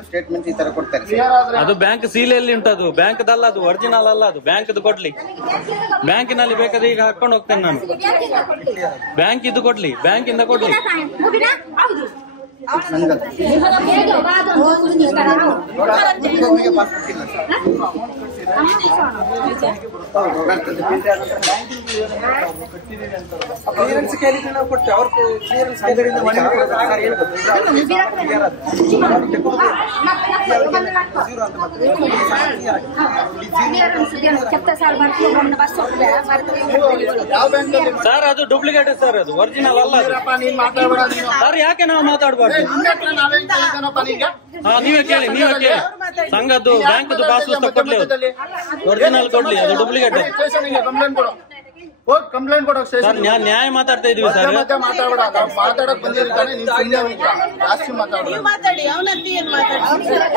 ಸ್ಟೇಟ್ಮೆಂಟ್ ಈ ತರ ಕೊಡ್ತಾರೆ. ಅದು ಬ್ಯಾಂಕ್ ಸೀಲೆಯಲ್ಲಿ ಉಂಟದು, ಬ್ಯಾಂಕ್ದಲ್ಲ ಅದು, ಒರಿಜಿನಲ್ ಅಲ್ಲ ಅದು. ಬ್ಯಾಂಕ್ದು ಕೊಡ್ಲಿ, ಬ್ಯಾಂಕಿನಲ್ಲಿ ಬೇಕಾದ್ರೆ ಈಗ ಹಾಕೊಂಡು ಹೋಗ್ತೇನೆ ನಾನು. ಬ್ಯಾಂಕ್ ಇದು ಕೊಡ್ಲಿ, ಬ್ಯಾಂಕಿಂದ ಕೊಡ್ಲಿ. ಸರ್ ಅದು ಡೂಪ್ಲಿಕೇಟ್ ಸರ್, ಅದು ಒರಿಜಿನಲ್ ಅಲ್ಲ ಸರ್. ಯಾಕೆ ನಾವು ಮಾತಾಡಬಾರ್ದು? ನೀವೇ ಕೇಳಿ, ಸಂಘದ್ದು ಬ್ಯಾಂಕ್ದು ಪಾಸ್ ಪುಸ್ತಕ ಕೊಡ್ಲಿ, ಒರಿಜಿನಲ್ ಕೊಡ್ಲಿ, ಅದು ಡೂಪ್ಲಿಕೇಟ್. ಕಂಪ್ಲೇಂಟ್ ಕೊಡೋಕೆ ಸರ್ ನ್ಯಾಯ ಮಾತಾಡ್ತಾ ಇದೀವಿ ಸರ್. ಮಾತಾಡಕ್ ಬಂದಿರ್ತಾನೆ, ಜಾಸ್ತಿ ಮಾತಾಡೋದು.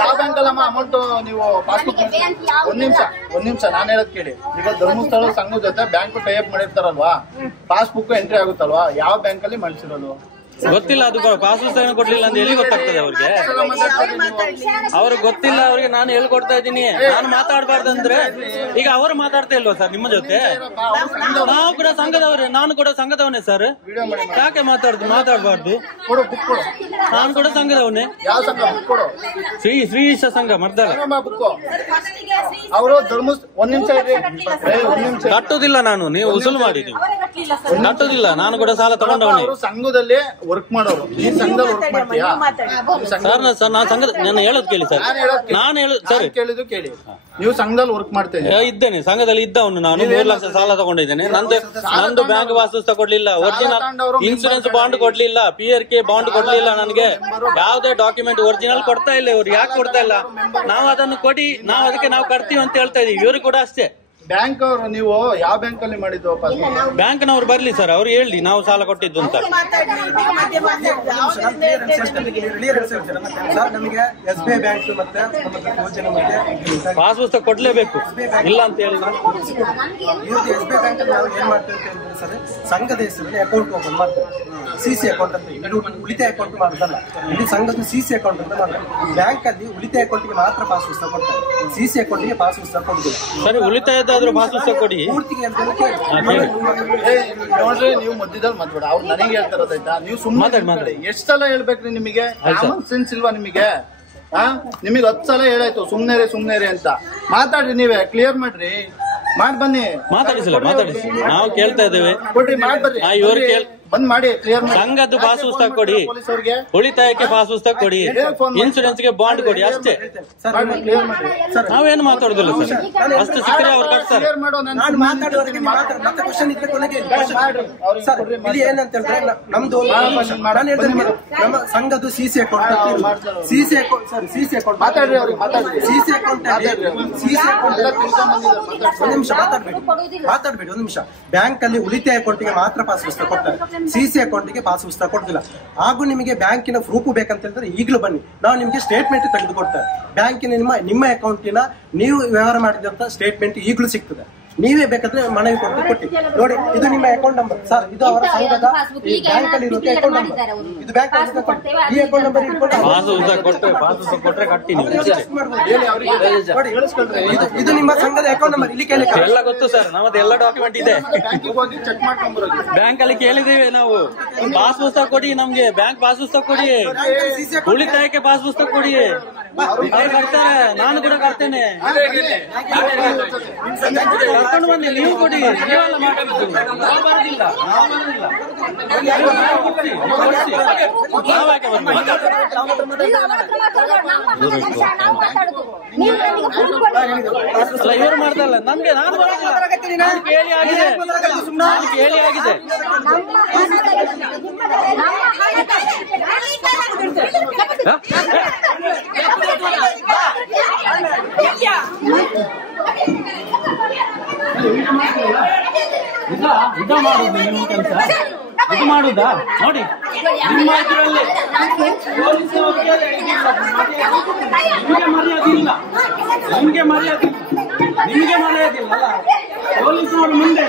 ಯಾವ ಬ್ಯಾಂಕ್ ಅಲ್ಲಮ್ಮ ಅಮೌಂಟ್ ನೀವು ಪಾಸ್ಬುಕ್? ಒಂದ್ ನಿಮಿಷ ನಾನು ಹೇಳೋದ್ ಕೇಳಿ. ಈಗ ಧರ್ಮಸ್ಥಳ ಸಂಘದ ಜೊತೆ ಬ್ಯಾಂಕ್ ಟೈ ಅಪ್ ಮಾಡಿರ್ತಾರಲ್ವಾ, ಪಾಸ್ಬುಕ್ ಎಂಟ್ರಿ ಆಗುತ್ತಲ್ವಾ, ಯಾವ ಬ್ಯಾಂಕ್ ಅಲ್ಲಿ ಮಾಡಿಸಿರೋದು ಗೊತ್ತಿಲ್ಲ. ಅದು ಪಾಸ್ ಪುಸ್ತಕ ಕೊಡ್ಲಿಲ್ಲ ಅಂತ ಎಲ್ಲಿ ಗೊತ್ತಾಗ್ತದೆ ಅವ್ರಿಗೆ? ಅವ್ರಿಗೆ ಗೊತ್ತಿಲ್ಲ. ಅವ್ರಿಗೆ ನಾನು ಹೇಳ್ಕೊಡ್ತಾ ಇದ್ದೀನಿ. ನಾನು ಮಾತಾಡ್ಬಾರ್ದಂದ್ರೆ ಈಗ ಅವರು ಮಾತಾಡ್ತಾ ಇಲ್ವಾ ಸರ್ ನಿಮ್ಮ ಜೊತೆ? ನಾವು ಕೂಡ ಸಂಘದವ್ರೆ, ನಾನು ಕೂಡ ಸಂಘದವನೇ ಸರ್. ಯಾಕೆ ಮಾತಾಡ್ಬಾರ್ದು? ನಾನು ಕೂಡ ಸಂಘದವನೇ. ಶ್ರೀ ಈಶ ಸಂಘ ಮರ್ದಲ. ಅವರು ಧರ್ಮ ಒಂದ್ ನಿಮಿಷ ಕಟ್ಟುದಿಲ್ಲ ನಾನು, ನೀವು ಉಸುಲು ಮಾಡಿ. ನೀವು ಕಟ್ಟುದಿಲ್ಲ, ನಾನು ಕೂಡ ಸಾಲ ತಗೊಂಡವನೇ. ಸಂಘದಲ್ಲಿ ವರ್ಕ್ ಮಾಡೋರು, ಈ ಸಂಘದಲ್ಲಿ ವರ್ಕ್ ಮಾಡ್ತೀಯಾ ಸರ್? ನಾನು ಸಂಘದ, ನಾನು ಹೇಳೋದು ಕೇಳಿ ಸರ್. ನಾನು ಹೇಳೋದು ಸರ್, ಕೇಳಿದ್ದು ಕೇಳಿ. ನೀವು ಸಂಘದಲ್ಲಿ ವರ್ಕ್ ಮಾಡ್ತಾ ಇದ್ದೇನೆ, ಸಂಘದಲ್ಲಿ ಇದ್ದವನು ನಾನು. 3 ಲಕ್ಷ ಸಾಲ ತಗೊಂಡಿದ್ದೇನೆ. ನಂದು ಬ್ಯಾಂಕ್ ಪಾಸ್ ಪುಸ್ತಕ ಕೊಡ್ಲಿಲ್ಲ, ಒರಿಜಿನಲ್ ಇನ್ಸೂರೆನ್ಸ್ ಬಾಂಡ್ ಕೊಡ್ಲಿಲ್ಲ, PRK ಬಾಂಡ್ ಕೊಡ್ಲಿಲ್ಲ ನನಗೆ. ಯಾವುದೇ ಡಾಕ್ಯುಮೆಂಟ್ ಒರಿಜಿನಲ್ ಕೊಡ್ತಾ ಇಲ್ಲ ಇವ್ರು. ಯಾಕೆ ಕೊಡ್ತಾ ಇಲ್ಲ? ನಾವು ಅದನ್ನು ಕೊಡಿ, ನಾವು ಅದಕ್ಕೆ ನಾವು ಕಟ್ತೀವಿ ಅಂತ ಹೇಳ್ತಾ ಇದೀವಿ. ಇವ್ರು ಕೂಡ ಅಷ್ಟೇ, ಬ್ಯಾಂಕ್ ಅವರು ನೀವು ಯಾವ ಬ್ಯಾಂಕ್ ಅಲ್ಲಿ ಮಾಡಿದ್ದು ಬ್ಯಾಂಕ್ನವ್ರು ಬರ್ಲಿ ಸರ್, ಅವ್ರು ಹೇಳಿ ನಾವು ಸಾಲ ಕೊಟ್ಟಿದ್ದು ಅಂತ. ನಮಗೆ SBI ಬ್ಯಾಂಕ್ ಮತ್ತೆ ಯೋಜನೆ ಮತ್ತೆ ಪಾಸ್ ಪುಸ್ತಕ ಕೊಡ್ಲೇಬೇಕು, ಇಲ್ಲ ಅಂತ ಹೇಳಿ SBI ಬ್ಯಾಂಕ್ ಅಲ್ಲಿ ನಾವು ಏನ್ ಮಾಡ್ತೇವೆ ಅಂತ ಹೇಳಿದ್ರೆ ಸರ್, ಸಂಘದ ಹೆಸರಲ್ಲಿ ಅಕೌಂಟ್ ಓಪನ್ ಮಾಡ್ತೇವೆ. CC ಅಕೌಂಟ್ ಅಂತ, ಇದು ಉಳಿತಾಯ ಅಕೌಂಟ್ ಮಾಡೋದಲ್ಲ, ಇದು ಸಂಘದ CC ಅಕೌಂಟ್ ಅಂತ ಮಾಡ್ತಾರೆ. ಬ್ಯಾಂಕ್ ಅಲ್ಲಿ ಉಳಿತಾಯ ಅಕೌಂಟ್ಗೆ ಮಾತ್ರ ಪಾಸ್ ಪುಸ್ತಕ ಕೊಡ್ತಾರೆ, CC ಅಕೌಂಟ್ಗೆ ಪಾಸ್ ಪುಸ್ತಕ ಕೊಡುದಿಲ್ಲ. ಸರಿ, ಉಳಿತಾಯದಾದ್ರೂ ಪಾಸ್ ಪುಸ್ತಕ ಕೊಡಿ. ನೋಡ್ರಿ, ನೀವು ಮಧ್ಯದಲ್ಲಿ ಮಾತಾಡ, ಅವ್ರು ನನಗೆ ಹೇಳ್ತಾರದಾಯ್ತಾ, ನೀವು ಸುಮ್ಮನೆ ಎಷ್ಟ್ ಸಲ ಹೇಳ್ಬೇಕ್ರಿ ನಿಮಗೆ? ಕಾಮನ್ ಸೆನ್ಸ್ ಇಲ್ವಾ ನಿಮಗೆ? ನಿಮಗೆ 10 ಸಲ ಹೇಳಾಯ್ತು ಸುಮ್ನೆ ಅಂತ. ಮಾತಾಡ್ರಿ, ನೀವೇ ಕ್ಲಿಯರ್ ಮಾಡ್ರಿ, ಮಾಡಿ ಬನ್ನಿ. ಮಾತಾಡಿಸಿಲ್ಲ, ಮಾತಾಡಿಸಿ, ನಾವು ಕೇಳ್ತಾ ಇದ್ದೇವೆ. ಕೊಡ್ರಿ, ಮಾಡಿ ಬರ್ರಿ, ಇವ್ರು ಬಂದ್ ಮಾಡಿ, ಕ್ಲಿಯರ್ ಮಾಡಿ. ಸಂಘದ್ದು ಪಾಸ್ ಪುಸ್ತಕ ಕೊಡಿ, ಉಳಿತಾಯಕ್ಕೆ ಪಾಸ್ ಪುಸ್ತಕ ಕೊಡಿ, ಇನ್ಸೂರೆನ್ಸ್ ಗೆ ಬಾಂಡ್ ಕೊಡಿ, ಅಷ್ಟೇ. ನಾವೇನು ಮಾತಾಡುದಿಲ್ಲ ಸರ್, ಅಷ್ಟು ಸಿಕ್ಕರೆ ಅವ್ರು ಕಟ್ತಾರೆ. ಏನಂತ ಹೇಳಿದ್ರೆ ನಮ್ದು ನಮ್ಮ ಸಂಘದ್ದು CC ಅಕೌಂಟ್ ಮಾತಾಡ್ರಿ, ಒಂದ್ ನಿಮಿಷ ಮಾತಾಡ್ಬೇಡಿ, ಒಂದ್ ನಿಮಿಷ. ಬ್ಯಾಂಕ್ ಅಲ್ಲಿ ಉಳಿತಾಯ ಅಕೌಂಟ್ಗೆ ಮಾತ್ರ ಪಾಸ್ ಪುಸ್ತಕ ಕೊಡ್ತಾರೆ, CC ಅಕೌಂಟ್ಗೆ ಪಾಸ್ ಪುಸ್ತಕ ಕೊಡ್ತಿಲ್ಲ. ಹಾಗೂ ನಿಮಗೆ ಬ್ಯಾಂಕಿನ ಪ್ರೂಫ್ ಬೇಕಂತ ಹೇಳಿದ್ರೆ ಈಗಲೂ ಬನ್ನಿ, ನಾವು ನಿಮ್ಗೆ ಸ್ಟೇಟ್ಮೆಂಟ್ ತೆಗೆದು ಕೊಡ್ತೇವೆ. ಬ್ಯಾಂಕಿನ ನಿಮ್ಮ ಅಕೌಂಟಿನ ನೀವು ವ್ಯವಹಾರ ಮಾಡಿದಂತ ಸ್ಟೇಟ್ಮೆಂಟ್ ಈಗಲೂ ಸಿಗ್ತದೆ. ನೀವೇ ಬೇಕಾದ್ರೆ ಮನವಿ ಕೊಟ್ಟು ನೋಡಿ, ಇದು ನಿಮ್ಮ ಅಕೌಂಟ್ ನಂಬರ್ ಸರ್, ಇದು ಅವರ ಸಂಘದ ಬ್ಯಾಂಕ್ ಅಲ್ಲಿ ಇರುತ್ತೆ ಅಕೌಂಟ್ ನಂಬರ್, ಇದು ಬ್ಯಾಂಕ್ ಈ ಅಕೌಂಟ್ ನಂಬರ್ ಇಟ್ಕೊಂಡು ಇದು ನಿಮ್ಮ ಸಂಘದ ಅಕೌಂಟ್ ನಂಬರ್ ಇಲ್ಲಿ ಕೇಳಿ ಎಲ್ಲ ಗೊತ್ತು ಸರ್, ನಮ್ಮದು ಎಲ್ಲ ಡಾಕ್ಯುಮೆಂಟ್ ಇದೆ. ಬ್ಯಾಂಕ್ ಅಲ್ಲಿ ಕೇಳಿದ್ದೇವೆ ನಾವು, ಪಾಸ್ ಪುಸ್ತಕ ಕೊಡಿ ನಮ್ಗೆ, ಬ್ಯಾಂಕ್ ಪಾಸ್ ಪುಸ್ತಕ ಕೊಡಿ, ಉಳಿತಾಯಕ್ಕೆ ಪಾಸ್ ಪುಸ್ತಕ ಕೊಡಿ. ಅವ್ರು ಕಟ್ತಾರೆ, ನಾನು ಕೂಡ ಕಟ್ತೇನೆ. ಕರ್ಕೊಂಡು ಬನ್ನಿ, ನೀವು ಕೊಡಿ, ನೀವೆಲ್ಲ ಮಾತಾಡುದು, ನಾವು ಬರೋದಿಲ್ಲ. ಇವರು ಮಾಡ್ತಾರಲ್ಲ ನಮ್ಗೆ, ನಾನು ಕೇಳಿ ಆಗಿದೆ, ಕೇಳಿ ಆಗಿದೆ. ಇದು ಮಾಡುದು ನೀವು ಕೆಲಸ, ಇದು ಮಾಡುದಾ ನೋಡಿ, ನಿಮ್ಮ ಇದರಲ್ಲಿ ನಿಮ್ಗೆ ಮರ್ಯಾದಿಲ್ಲ ಅಲ್ಲ. ಪೊಲೀಸರು ಮುಂದೆ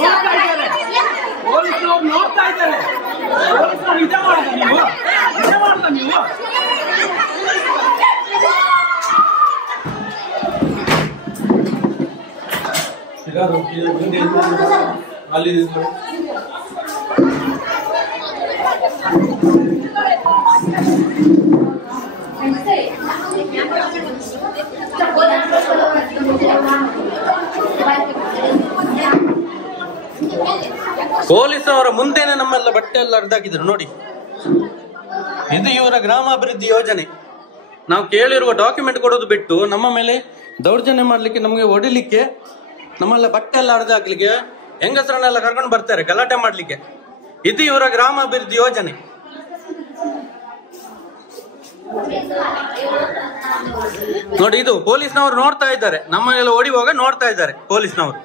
ನೋಡ್ತಾ ಇದ್ದಾರೆ, ಪೊಲೀಸರು ನೋಡ್ತಾ ಇದ್ದಾರೆ, ಪೊಲೀಸರು ಇದೇ ಮಾಡುದ ನೀವು, ಇದೇ ಮಾಡುದ ನೀವು. ಅಲ್ಲಿ ಪೊಲೀಸವರ ಮುಂದೆನೆ ನಮ್ಮೆಲ್ಲ ಬಟ್ಟೆ ಎಲ್ಲ ಹರಿದಾಕಿದ್ರು ನೋಡಿ. ಇದು ಇವರ ಗ್ರಾಮಾಭಿವೃದ್ಧಿ ಯೋಜನೆ. ನಾವು ಕೇಳಿರುವ ಡಾಕ್ಯುಮೆಂಟ್ ಕೊಡೋದು ಬಿಟ್ಟು ನಮ್ಮ ಮೇಲೆ ದೌರ್ಜನ್ಯ ಮಾಡ್ಲಿಕ್ಕೆ, ನಮಗೆ ಹೊಡಿಲಿಕ್ಕೆ, ನಮ್ಮೆಲ್ಲ ಬಟ್ಟೆ ಎಲ್ಲ ಹರಿದಾಕ್ಲಿಕ್ಕೆ, ಹೆಂಗಸರನ್ನೆಲ್ಲ ಕರ್ಕೊಂಡು ಬರ್ತಾರೆ ಗಲಾಟೆ ಮಾಡ್ಲಿಕ್ಕೆ. ಇದು ಇವರ ಗ್ರಾಮಾಭಿವೃದ್ಧಿ ಯೋಜನೆ. ನೋಡಿ, ಇದು ಪೊಲೀಸ್ನವರು ನೋಡ್ತಾ ಇದ್ದಾರೆ, ನಮ್ಮನ್ನೆಲ್ಲ ಹೊಡಿಯುವಾಗ ನೋಡ್ತಾ ಇದ್ದಾರೆ ಪೊಲೀಸ್ನವರು.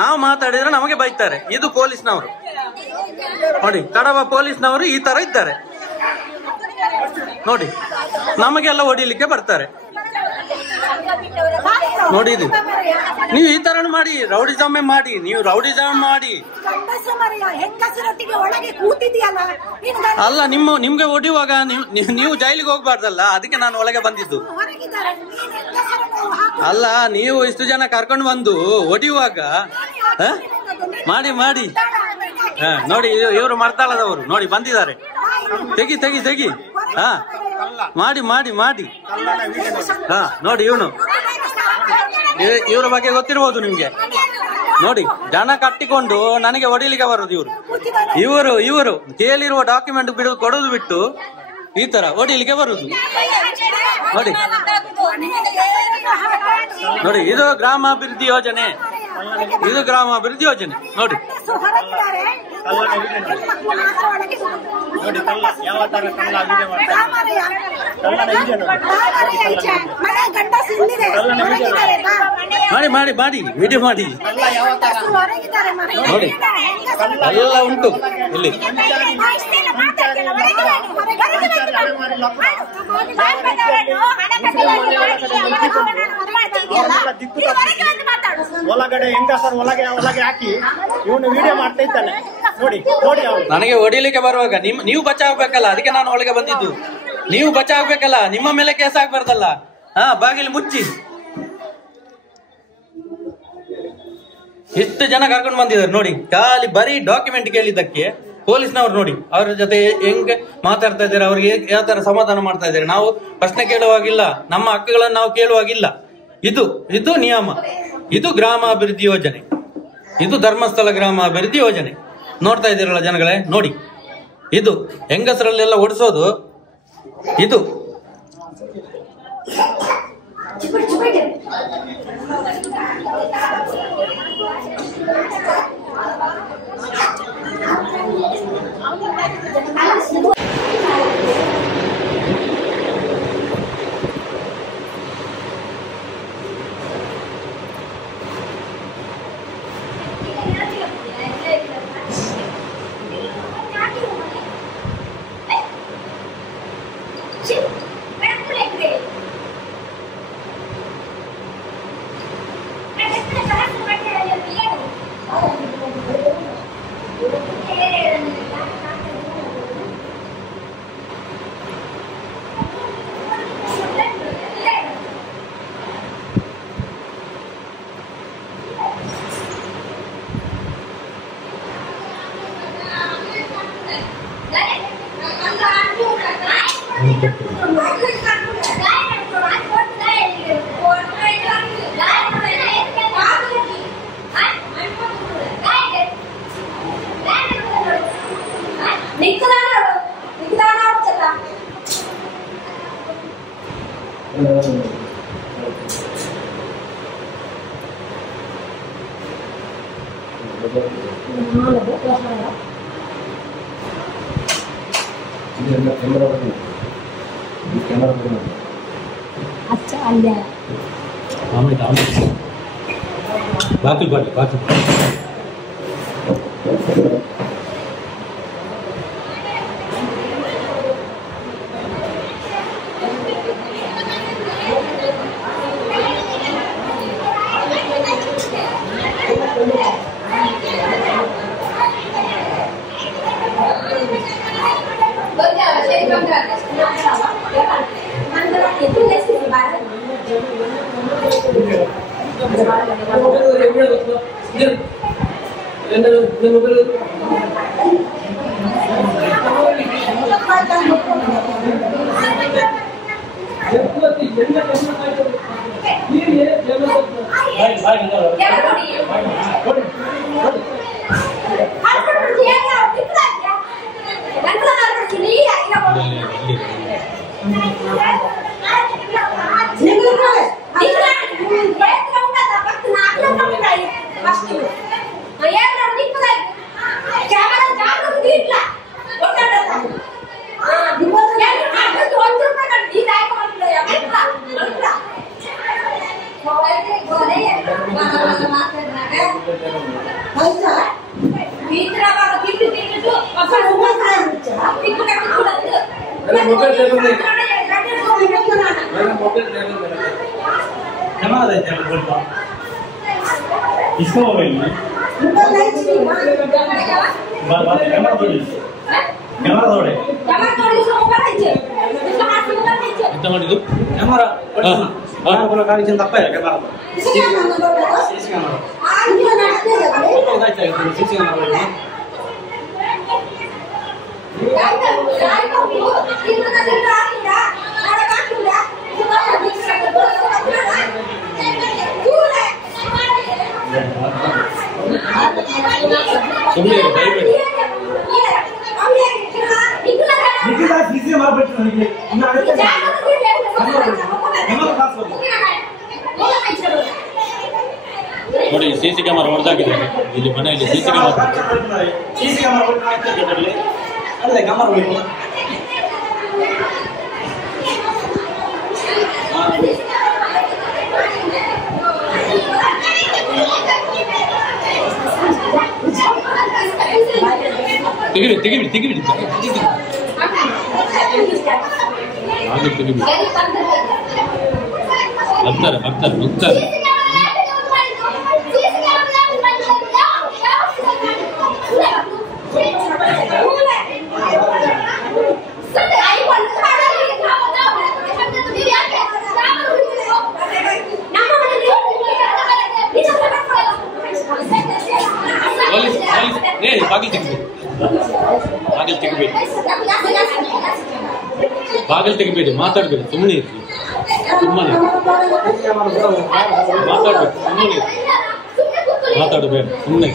ನಾವು ಮಾತಾಡಿದ್ರೆ ನಮಗೆ ಬೈತಾರೆ. ಇದು ಪೊಲೀಸ್ನವರು ನೋಡಿ, ಕಡವ ಪೊಲೀಸ್ನವರು ಈ ತರ ಇದ್ದಾರೆ ನೋಡಿ, ನಮಗೆಲ್ಲ ಹೊಡಿಲಿಕ್ಕೆ ಬರ್ತಾರೆ ನೋಡಿ. ಇದು ನೀವು ಈ ತರ ಮಾಡಿ ರೌಡಿಸಮ್ ಮಾಡಿ, ನೀವು ರೌಡಿಸಮ್ ಮಾಡಿ ಅಲ್ಲ, ನಿಮ್ಗೆ ಹೊಡಿಯುವಾಗ ನೀವು ಜೈಲಿಗೆ ಹೋಗ್ಬಾರ್ದಲ್ಲ, ಅದಕ್ಕೆ ನಾನು ಒಳಗೆ ಬಂದಿದ್ದು. ಅಲ್ಲ, ನೀವು ಇಷ್ಟು ಜನ ಕರ್ಕೊಂಡು ಬಂದು ಹೊಡಿಯುವಾಗ ಮಾಡಿ ನೋಡಿ, ಇವರು ಮರ್ತಾಳದವರು ನೋಡಿ ಬಂದಿದ್ದಾರೆ. ತೆಗಿ ತೆಗಿ ತೆಗಿ, ಹಾ ಮಾಡಿ ಹಾ ನೋಡಿ, ಇವ್ರ ಬಗ್ಗೆ ಗೊತ್ತಿರ್ಬೋದು ನಿಮ್ಗೆ. ನೋಡಿ, ಜನ ಕಟ್ಟಿಕೊಂಡು ನನಗೆ ಹೊಡಿಲಿಕ್ಕೆ ಬರೋದು ಇವರು ಕೇಳಿರುವ ಡಾಕ್ಯುಮೆಂಟ್ ಕೊಡೋದು ಬಿಟ್ಟು ಈ ತರ ಹೊಡಿಲಿಕ್ಕೆ ಬರುದು ನೋಡಿ. ಇದು ಗ್ರಾಮಾಭಿವೃದ್ಧಿ ಯೋಜನೆ. ಇದು ಗ್ರಾಮಾಭಿವೃದ್ಧಿ ಯೋಜನೆ ನೋಡಿ. ಮಾಡಿ ಮಾಡಿ ಮಾಡಿ ವಿಡಿಯೋ ಮಾಡಿ ನೋಡಿ, ಎಲ್ಲ ಉಂಟು ಇಲ್ಲಿ. ಒಳಗಡೆ ಹೆಂಗಸರು ಒಳಗೆ ಹಾಕಿ ಇವನು ವಿಡಿಯೋ ಮಾಡ್ತಾ ಇದ್ದಾನೆ ನೋಡಿ. ನನಗೆ ಹೊಡಿಲಿಕ್ಕೆ ಬರುವಾಗ ನೀವು ಬಚಾವ್ಬೇಕಲ್ಲ, ಅದಕ್ಕೆ ನಾನು ಒಳಗೆ ಬಂದಿದ್ದು. ನೀವು ಬಚಾವ್ಬೇಕಲ್ಲ, ನಿಮ್ಮ ಮೇಲೆ ಕೇಸ್ ಆಗ್ಬಾರ್ದಲ್ಲ. ಬಾಗಿಲು ಮುಚ್ಚಿ ಎಷ್ಟು ಜನ ಕರ್ಕೊಂಡು ಬಂದಿದ್ದಾರೆ ನೋಡಿ. ಖಾಲಿ ಬರೀ ಡಾಕ್ಯುಮೆಂಟ್ ಕೇಳಿದ್ದಕ್ಕೆ ಪೊಲೀಸ್ನವ್ರು ನೋಡಿ ಅವ್ರ ಜೊತೆ ಹೆಂಗೆ ಮಾತಾಡ್ತಾ ಇದ್ದಾರೆ, ಅವ್ರಿಗೆ ಯಾವ ತರ ಸಮಾಧಾನ ಮಾಡ್ತಾ ಇದ್ದಾರೆ. ನಾವು ಪ್ರಶ್ನೆ ಕೇಳುವಾಗಿಲ್ಲ, ನಮ್ಮ ಹಕ್ಕುಗಳನ್ನು ನಾವು ಕೇಳುವಾಗಿಲ್ಲ. ಇದು ನಿಯಮ. ಇದು ಗ್ರಾಮಾಭಿವೃದ್ಧಿ ಯೋಜನೆ, ಇದು ಧರ್ಮಸ್ಥಳ ಗ್ರಾಮಾಭಿವೃದ್ಧಿ ಯೋಜನೆ. ನೋಡ್ತಾ ಇದ್ದೀರಲ್ಲ ಜನಗಳೇ, ನೋಡಿ ಇದು ಹೆಂಗಸರಲ್ಲೆಲ್ಲ ಓಡಿಸೋದು ಇದು. अच्छा अल्ले बाकी इसको मोबाइल में कैमरा थोड़े ಎಂತ ಮಾಡಿದ್ದು ಕ್ಯಾಮರಾ ಕಾಣಿಸಿದ ತಪ್ಪ ಕ್ಯಾಮರಾ ಸುಮ್ಮನೆ ದಯವಿಟ್ಟು ನೋಡಿ ಸಿಸಿ ಕ್ಯಾಮರಾ ಹೊಡೆದಾಕಿದ್ದಾರೆ ಇಲ್ಲಿ ಮನೆಯಲ್ಲಿ. ಸಿಸಿ ಕ್ಯಾಮರಾ ತೆಗಿಬಿಡಿ ಬರ್ತಾರೆ. ಬಾಗಿಲು ತೆಗಿಬೇಡಿ, ಮಾತಾಡ್ಬೇಡಿ, ಸುಮ್ಮನೆ ಇರ್ತೀವಿ. ಮಾತಾಡಬೇಡ, ಸುಮ್ಮನೆ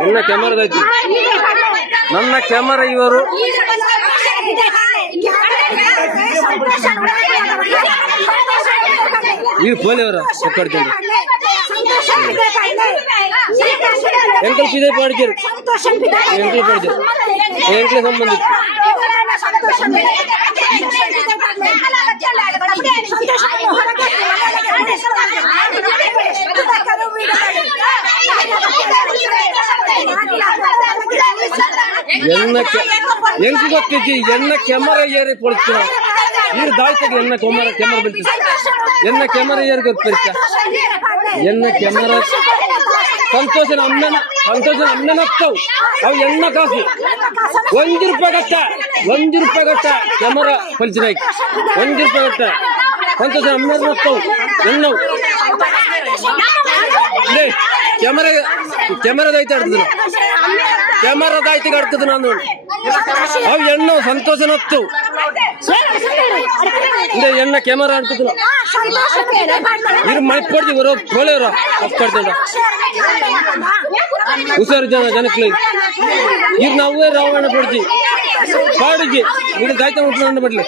ನನ್ನ ಕ್ಯಾಮರಾದೈತಿ, ನನ್ನ ಕ್ಯಾಮರಾ ಇವರು ಈ ಪೋಲಿಯವರ ಒಕ್ಕಡ್ಕೊಂಡು ಎಂಕಲ್ ಪಿದೆ ಪಾಡ್ಕೇರು ಎಂಕಲ್ ಪಾಡ್ಕೇರು ಎಂಕಲ್ ಸಂಬಂಧಿತ ಎಂಕ ಗೊತ್ತಿದ್ದಿ ಎನ್ನ ಕ್ಯಾಮರಾ ಏರಿ ಪೊಳಿಸ್ತೀರ ನೀರು ದಾಳ್ತಾಗ ಎನ್ನ ಕ್ಯಾಮರಾ ಬೆಳ್ತೀವಿ ಎನ್ನ ಕ್ಯಾಮರಾ ಏರಿ ಗೊತ್ತಿರ್ತ ಎನ್ನ ಕ್ಯಾಮರಾ ಸಂತೋಷನ ಅಮ್ಮನ ಹತ್ತವು ಅವು ಎಣ್ಣ ಕಾಸು ₹1 ಗಟ್ಟ ಕ್ಯಾಮರಾ ಪಲ್ಚಿನ ₹1 ಗಟ್ಟ ಸಂತೋಷನ ಅಮ್ಮನ ಹತ್ತವು ಎಣ್ಣವು ಕ್ಯಾಮರಾದೈತೆ ಆಡ್ತದ ಕ್ಯಾಮರಾದೈತಿಗೆ ಆಡ್ತದ ನಾನು ಅವು ಎಣ್ಣು ಸಂತೋಷನ ಹತ್ತು ಎಣ್ಣ ಕ್ಯಾಮರಾ ಆಡ್ತದ ಇರು ಮನೆ ಪಡ್ತಿ ಬರೋ ಪೋಳೆಯವರ ಅಪ್ಪಾಡ್ತಂಡ ಹುಷಾರು ಜನಕ್ಕೆ ಇರು ನಾವೇ ರಾವಣ ಪಡ್ತಿ ಪಾಡಿಗೆ ಇದು ಗಾಯ್ತ ಮುಟ್ಕೊಂಡು ಬಿಡ್ಲಿ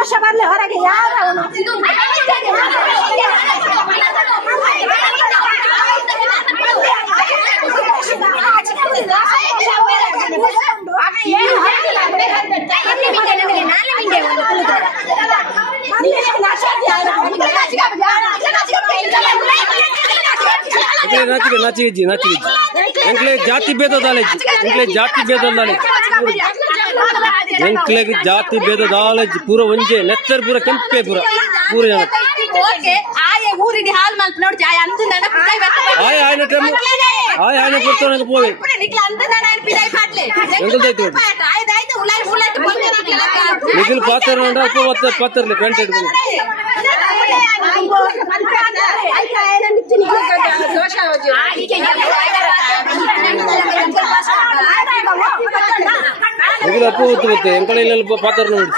ಸಂತೋಷ ಬರ್ಲಿ ಹೊರಗೆ ಯಾರು ನಾಚಿಗೆಜ್ಜಿ ಎಂಕ್ಲೆ ಜಾತಿ ಭೇದ ನಾಲೆಜ್ ಎಂಕ್ಲೆಗ್ ಜಾತಿ ಭೇದ ನಾಲೆಜ್ ಪೂರ ಒಂಜೆ ನೆತ್ತರ್ ಪೂರ ಕೆಂಪೆ ಪೂರ ಜನ ಆಯ್ನ ಕೊಡ್ತಾನೆ ಪೋವೆ ಎಂಕಲ್ದೈತಿ ನಿಖಿಲ್ ಪಾತ್ರ ಪಾತ್ರಲಿ ಪ್ಯಾಂಟ್ ಇಟ್ಕೊಂಡು ನಿಖಿಲ್ ಅಪ್ಪ ಹೊತ್ತು ಬತ್ತೆ ಎಂಕಳೆಲ್ಲ ಪಾತ್ರ ನೋಡಿ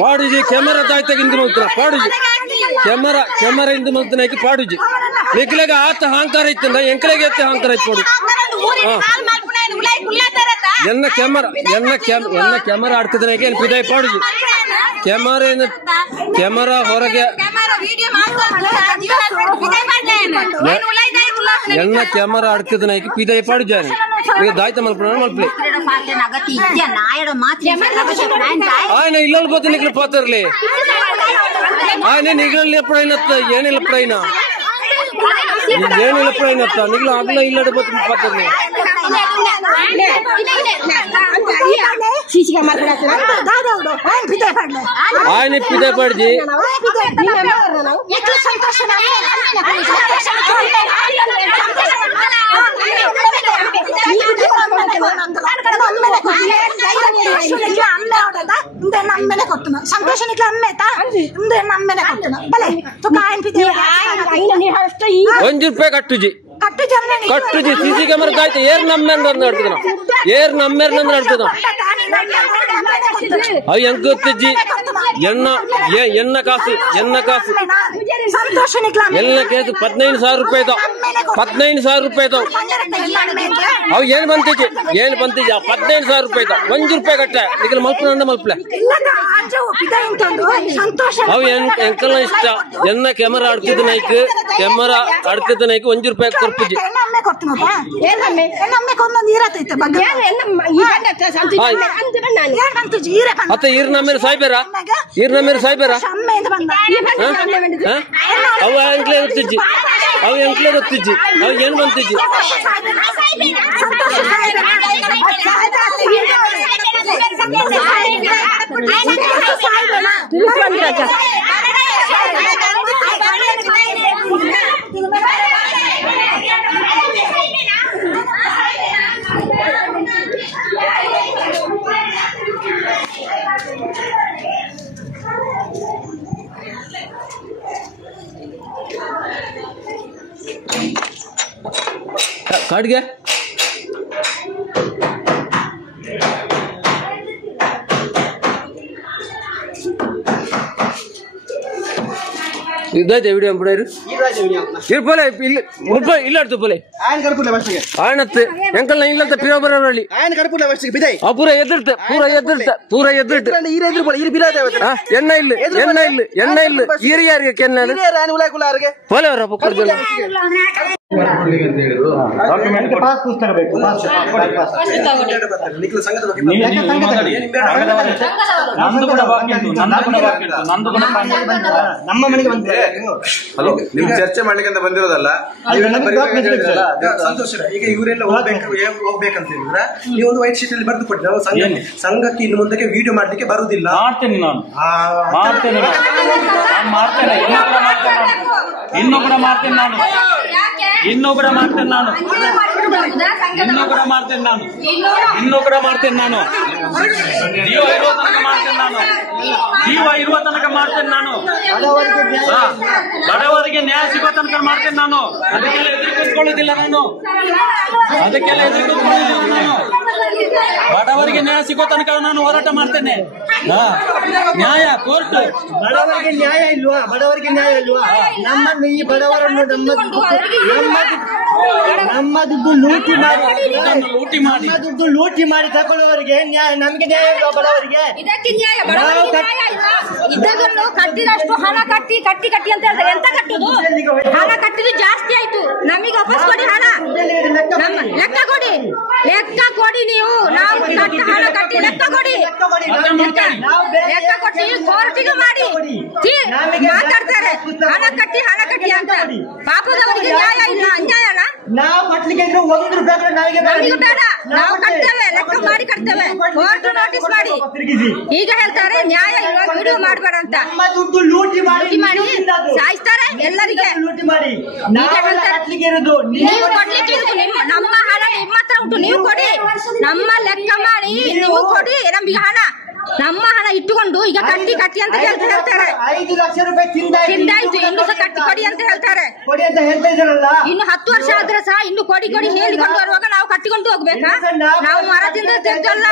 ಪಾಡುಜಿ ಕ್ಯಾಮರಾ ತಾಯ್ತಾಗ ಇಂದು ಮಲ್ತನ ಪಾಡುಜಿ ಕ್ಯಾಮರಾ ಇಂದು ಮಲ್ತನ ಪಾಡುಜಿ ನಿಖಿಲಾಗ ಆತ ಅಹಂಕಾರ ಇತ್ತಂದ ಎಂಕಲೆಗೆ ಎತ್ತ ಅಹಂಕಾರ ಇತ್ತು ಪಾಡು ಎನ್ನ ಕ್ಯಾಮರಾ ಆಡ್ತಿದ್ದಾನೆ ಪಿದಾಯ್ ಪಾಡುಜಿ ಕ್ಯಾಮರಾ ಹೊರಗೆ ಎನ್ನ ಕ್ಯಾಮರಾ ಅಡ್ಕದ ನಾಯ್ಕ ಪಿದಾಯ ಪಾಡು ಜಾನೆ ಈಗ ದಾಯ್ತ ಮಲ್ಪನ ಮಲ್ಪಲೆ ఆయన ఇళ్ళ పోతే నీకు పోతారులే ఆయన నిగలు ఎప్పుడైనా ఏనిల్ ఎప్పుడైనా ఏనిల్ ఎప్పుడైనా నిగలు అగ్ల ఇళ్ళ పోతే పోతారులే ఆయన పిదే పడిచి ಸಂತೋಷ ₹1 ಕಟ್ಟುಜಿ ಕಟ್ಟುಜಿ ಸಿಸಿ ಕ್ಯಾಮರಾ ಕಾಯ್ತು ಏರ್ ನಮ್ಮೇರ್ ನಡ್ತದ ಏರ್ ನಮ್ಮೇರ್ ನಡ್ತದ అవి ఎంత వచ్చి ఎన్న కాసు ఎన్న కేసు ₹15,000 ₹15,000 అవి ఏಳು ಬಂತಿಜಿ ₹15,000 ₹1 ಕಟ್ಟ ನಿಖಿಲ್ ಮಲ್ಪನ ಮಲ್ಪಲೆ ಅವು ಎಂಕಲ್ಲ ಇಷ್ಟ ಎನ್ನ ಕ್ಯಾಮರಾ ಅಡ್ಕಿದ ನಾಯ್ಕ ₹1 ಕೊರ್ಪುಜಿ ಅತ್ತ ಈರ್ ನಮ್ಮೇಲೆ ಸಾಯ್ಬೇರಾ ಅವ ಎಂಕ್ಲೇ ಗೊತ್ತಿಜ್ಜಿ ಅವು ಏನ್ ಬಂತಿಜ್ಜಿ ಕಾಡ್ಗೆ ఇదైతే వీడియో ఎంపడారు ఇరుపోలే ಇಲ್ಲ ಅಡ್ತು ಪೋಲೆ ఆయన కడుపులే ఫస్ట్ ఆయనತ್ತೆ ಎಂಕಲ್ ಇಲ್ಲಂತ ಪಿರೋಬರವಳ್ಳಿ ఆయన కడుపులే ఫస్ట్ బిదై ಪೂರ ಎದ್ದಿರ್ತೆ ఈర ఎదురు పోలే ఈర బిరాదే ಎಣ್ಣ ಇಲ್ಲ ಈರ ಯಾರಿಗೆ ಕೆನ್ನ ఈర ఆయన ಉಲಾಯ್ ಕುಲಾರಿಗೆ ಪೋಲೆ ಅವರ ಪಕ್ಕದಲ್ಲಿ ಪಾಸ್ ಪುಸ್ತಕ ಬೇಕು ನಮ್ಮ ಮನೆಗೆ ಬಂದ್ರೆ ಹಲೋ ನಿಮ್ ಚರ್ಚೆ ಮಾಡ್ಲಿಕ್ಕೆ ಅಂತ ಬಂದಿರೋದಲ್ಲ ಸಂತೋಷ. ಈಗ ಇವರೆಲ್ಲ ಹೋಗ್ಬೇಕಂತ ಹೇಳಿದ್ರೆ ನೀವು ಒಂದು ವೈಟ್ ಶೀಟ್ ಅಲ್ಲಿ ಬರೆದು ಕೊಟ್ಟು ನಾವು ಸಂಘಕ್ಕೆ ಇನ್ನು ಮುಂದಕ್ಕೆ ವಿಡಿಯೋ ಮಾಡ್ಲಿಕ್ಕೆ ಬರುವುದಿಲ್ಲ. ಮಾಡ್ತೇನೆ ನಾನು ಇನ್ನೂ ಕೂಡ ಮಾಡ್ತೇನೆ ನಾನು ಜೀವ ಇರುವ ತನಕ ಮಾಡ್ತೇನೆ ನಾನು ಬಡವರಿಗೆ ನ್ಯಾಯ ಸಿಗೋ ತನಕ ಮಾಡ್ತೇನೆ ನಾನು ಅದಕ್ಕೆಲ್ಲ ಎದುರುಕೊಳ್ಳುವುದಿಲ್ಲ ಬಡವರಿಗೆ ನ್ಯಾಯ ಸಿಗೋ ತನಕ ನಾನು ಹೋರಾಟ ಮಾಡ್ತೇನೆ. ನ್ಯಾಯ ಕೋರ್ಟ್ ಬಡವರಿಗೆ ನ್ಯಾಯ ಇಲ್ವಾ ನಮ್ಮನ್ನು ಈ ಬಡವರನ್ನು ನಮ್ಮ ದುಡ್ಡು ಲೂಟಿ ಮಾಡಿ ತಗೊಳ್ಳುವವರಿಗೆ ನಮಗೆ ನ್ಯಾಯ ಇಲ್ವಾ ಬಡವರಿಗೆ? ಇದಕ್ಕೆ ನ್ಯಾಯ ಇದನ್ನು ಕಟ್ಟಿದಷ್ಟು ಹಣ ಕಟ್ಟಿ ಅಂತ ಹೇಳ್ತಾರೆ. ಎಂತ ಕಟ್ಟುದು? ಹಣ ಕಟ್ಟಿದ್ದು ಜಾಸ್ತಿ ಆಯ್ತು. ನಮಗೆ ವಾಪಸ್ ಕೊಡಿ ಹಣ. ಲೆಕ್ಕ ಕೊಡಿ ನೀವು. ನಾವು ಹಣ ಕಟ್ಟಿ ಲೆಕ್ಕ ಕೊಡಿ. ಲೆಕ್ಕ ಕೊಟ್ಟು ಕೋರ್ಟಿಗೆ ಮಾಡಿ ಮಾತಾಡ್ತಾರೆ. ಹಣ ಕಟ್ಟಿ ಅಂತ ಪಾಪದವರಿಗೆ ನ್ಯಾಯ ಇಲ್ಲ. ಅನ್ಯಾಯನ ನಾವು ಕಟ್ಲಿಕ್ಕೆ ₹1 ನಮಗೆ ಬೇಡ. ನಾವು ಕಟ್ತೇವೆ, ಲೆಕ್ಕ ಮಾಡಿ ಕಟ್ತೇವೆ. ಕೋರ್ಟ್ ನೋಟಿಸ್ ಮಾಡಿ ಈಗ ಹೇಳ್ತಾರೆ ನ್ಯಾಯ ಇಲ್ವಾ, ವಿಡಿಯೋ ಮಾಡಬೇಡ ಅಂತ. ನಮ್ಮ ದುಡ್ಡು ಲೂಟಿ ಮಾಡಿ ಸಾಯಿಸ್ತಾರೆ ಎಲ್ಲರಿಗೆ. ಲೂಟಿ ಮಾಡಿ ನೀವು ಕೊಡ್ಲಿಕ್ಕೆ ಇರುದು ನಮ್ಮ ಹಣ ನಿಮ್ಮ ಹತ್ರ ಉಂಟು, ನೀವು ಕೊಡಿ. ನಮ್ಮ ಲೆಕ್ಕ ಮಾಡಿ ನೀವು ಕೊಡಿ ನಮಗೆ ಹಣ. ನಮ್ಮ ಹಣ ಇಟ್ಟುಕೊಂಡು ಈಗ ಕಟ್ಟಿ ಅಂತ ಹೇಳ್ತಾರೆ. ₹5 ಲಕ್ಷ ತಿಂದಾಯ್ತು, ಇನ್ನು ಸಹ ಕಟ್ಟಿ ಕೊಡಿ ಅಂತ ಹೇಳ್ತಾರೆ. ಇನ್ನು 10 ವರ್ಷ ಆದ್ರೆ ಸಹ ಇನ್ನು ಕೊಡಿ ಹೇಳಿಕೊಂಡು ಬರುವಾಗ ನಾವು ಕಟ್ಟಿಕೊಂಡು ಹೋಗ್ಬೇಕಾ? ನಾವು ಮರದಿಂದ ತಿಂದಲ್ಲ.